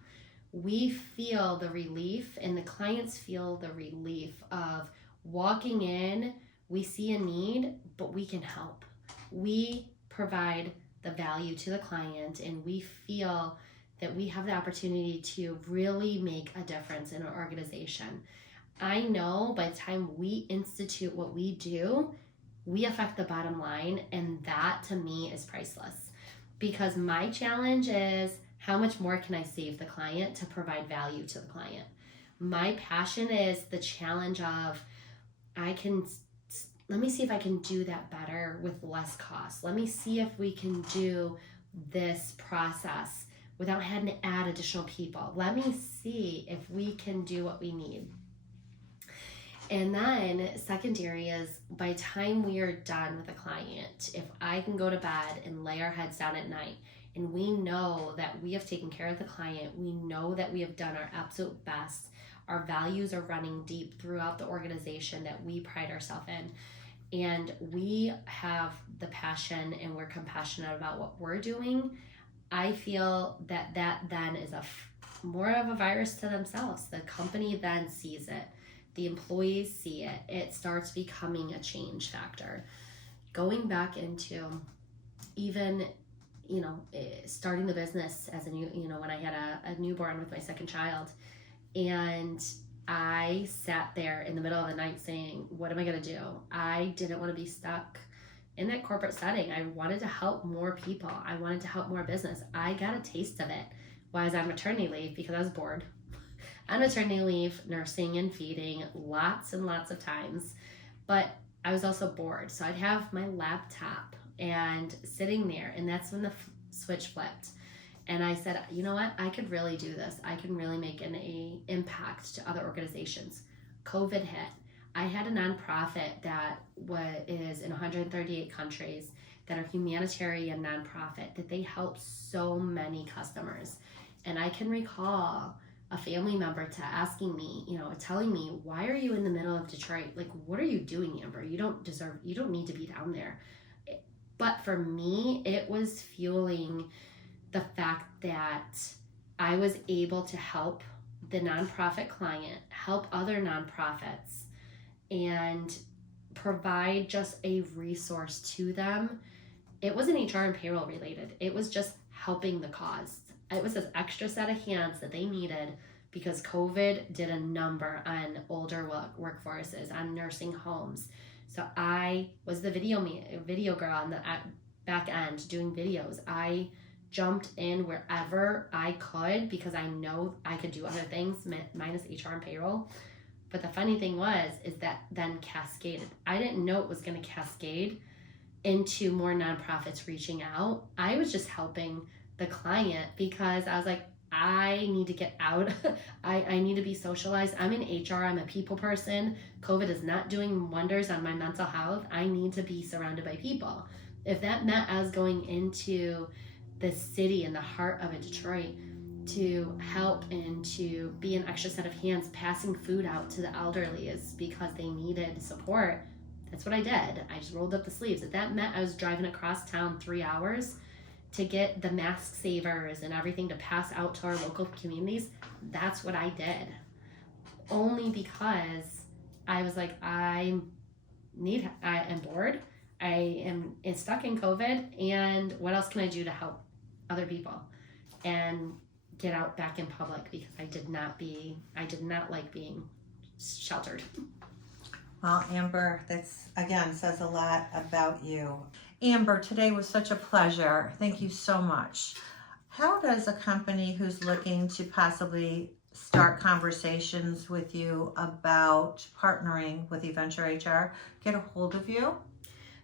We feel the relief, and the clients feel the relief of walking in. We see a need, but we can help. We provide the value to the client, and we feel that we have the opportunity to really make a difference in our organization. I know by the time we institute what we do, we affect the bottom line, and that to me is priceless, because my challenge is how much more can I save the client to provide value to the client. My passion is the challenge of let me see if I can do that better with less cost. Let me see if we can do this process without having to add additional people. Let me see if we can do what we need. And then secondary is, by the time we are done with a client, if I can go to bed and lay our heads down at night, and we know that we have taken care of the client, we know that we have done our absolute best, our values are running deep throughout the organization that we pride ourselves in, and we have the passion and we're compassionate about what we're doing, I feel that then is more of a virus to themselves. The company then sees it. The employees see it. It starts becoming a change factor. Going back into even, starting the business as when I had a newborn with my second child, and I sat there in the middle of the night saying, what am I going to do? I didn't want to be stuck in that corporate setting. I wanted to help more people. I wanted to help more business. I got a taste of it while I was on maternity leave because I was bored. On maternity leave, nursing and feeding lots and lots of times, but I was also bored. So I'd have my laptop and sitting there, and that's when the switch flipped. And I said, you know what? I could really do this. I can really make an impact to other organizations. COVID hit. I had a nonprofit that is in 138 countries that are humanitarian nonprofit that they help so many customers. And I can recall a family member asking me, telling me, why are you in the middle of Detroit? Like, what are you doing, Amber? You don't need to be down there. But for me, it was fueling the fact that I was able to help the nonprofit client, help other nonprofits, and provide just a resource to them. It wasn't HR and payroll related. It was just helping the cause. It was this extra set of hands that they needed because COVID did a number on older workforces, on nursing homes. So I was the video girl on the back end doing videos. I jumped in wherever I could because I know I could do other things minus HR and payroll. But the funny thing is that then cascaded. I didn't know it was going to cascade into more nonprofits reaching out. I was just helping the client because I was like, I need to get out. I need to be socialized. I'm in HR. I'm a people person. COVID is not doing wonders on my mental health. I need to be surrounded by people. If that meant I was going into the city in the heart of Detroit to help and to be an extra set of hands passing food out to the elderly is because they needed support, that's what I did. I just rolled up the sleeves. If that meant I was driving across town 3 hours to get the mask savers and everything to pass out to our local communities, that's what I did. Only because I was like, I am bored. I am stuck in COVID, and what else can I do to help other people and get out back in public, because I did not like being sheltered. Well, Amber, that's again says a lot about you. Amber, today was such a pleasure. Thank you so much. How does a company who's looking to possibly start conversations with you about partnering with Eventure HR get a hold of you?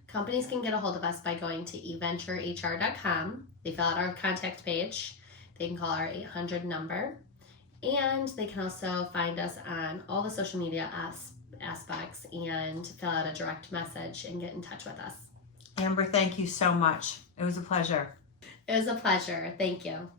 Companies can get a hold of us by going to eventurehr.com. They fill out our contact page. They can call our 800 number. And they can also find us on all the social media aspects and fill out a direct message and get in touch with us. Amber, thank you so much. It was a pleasure. It was a pleasure. Thank you.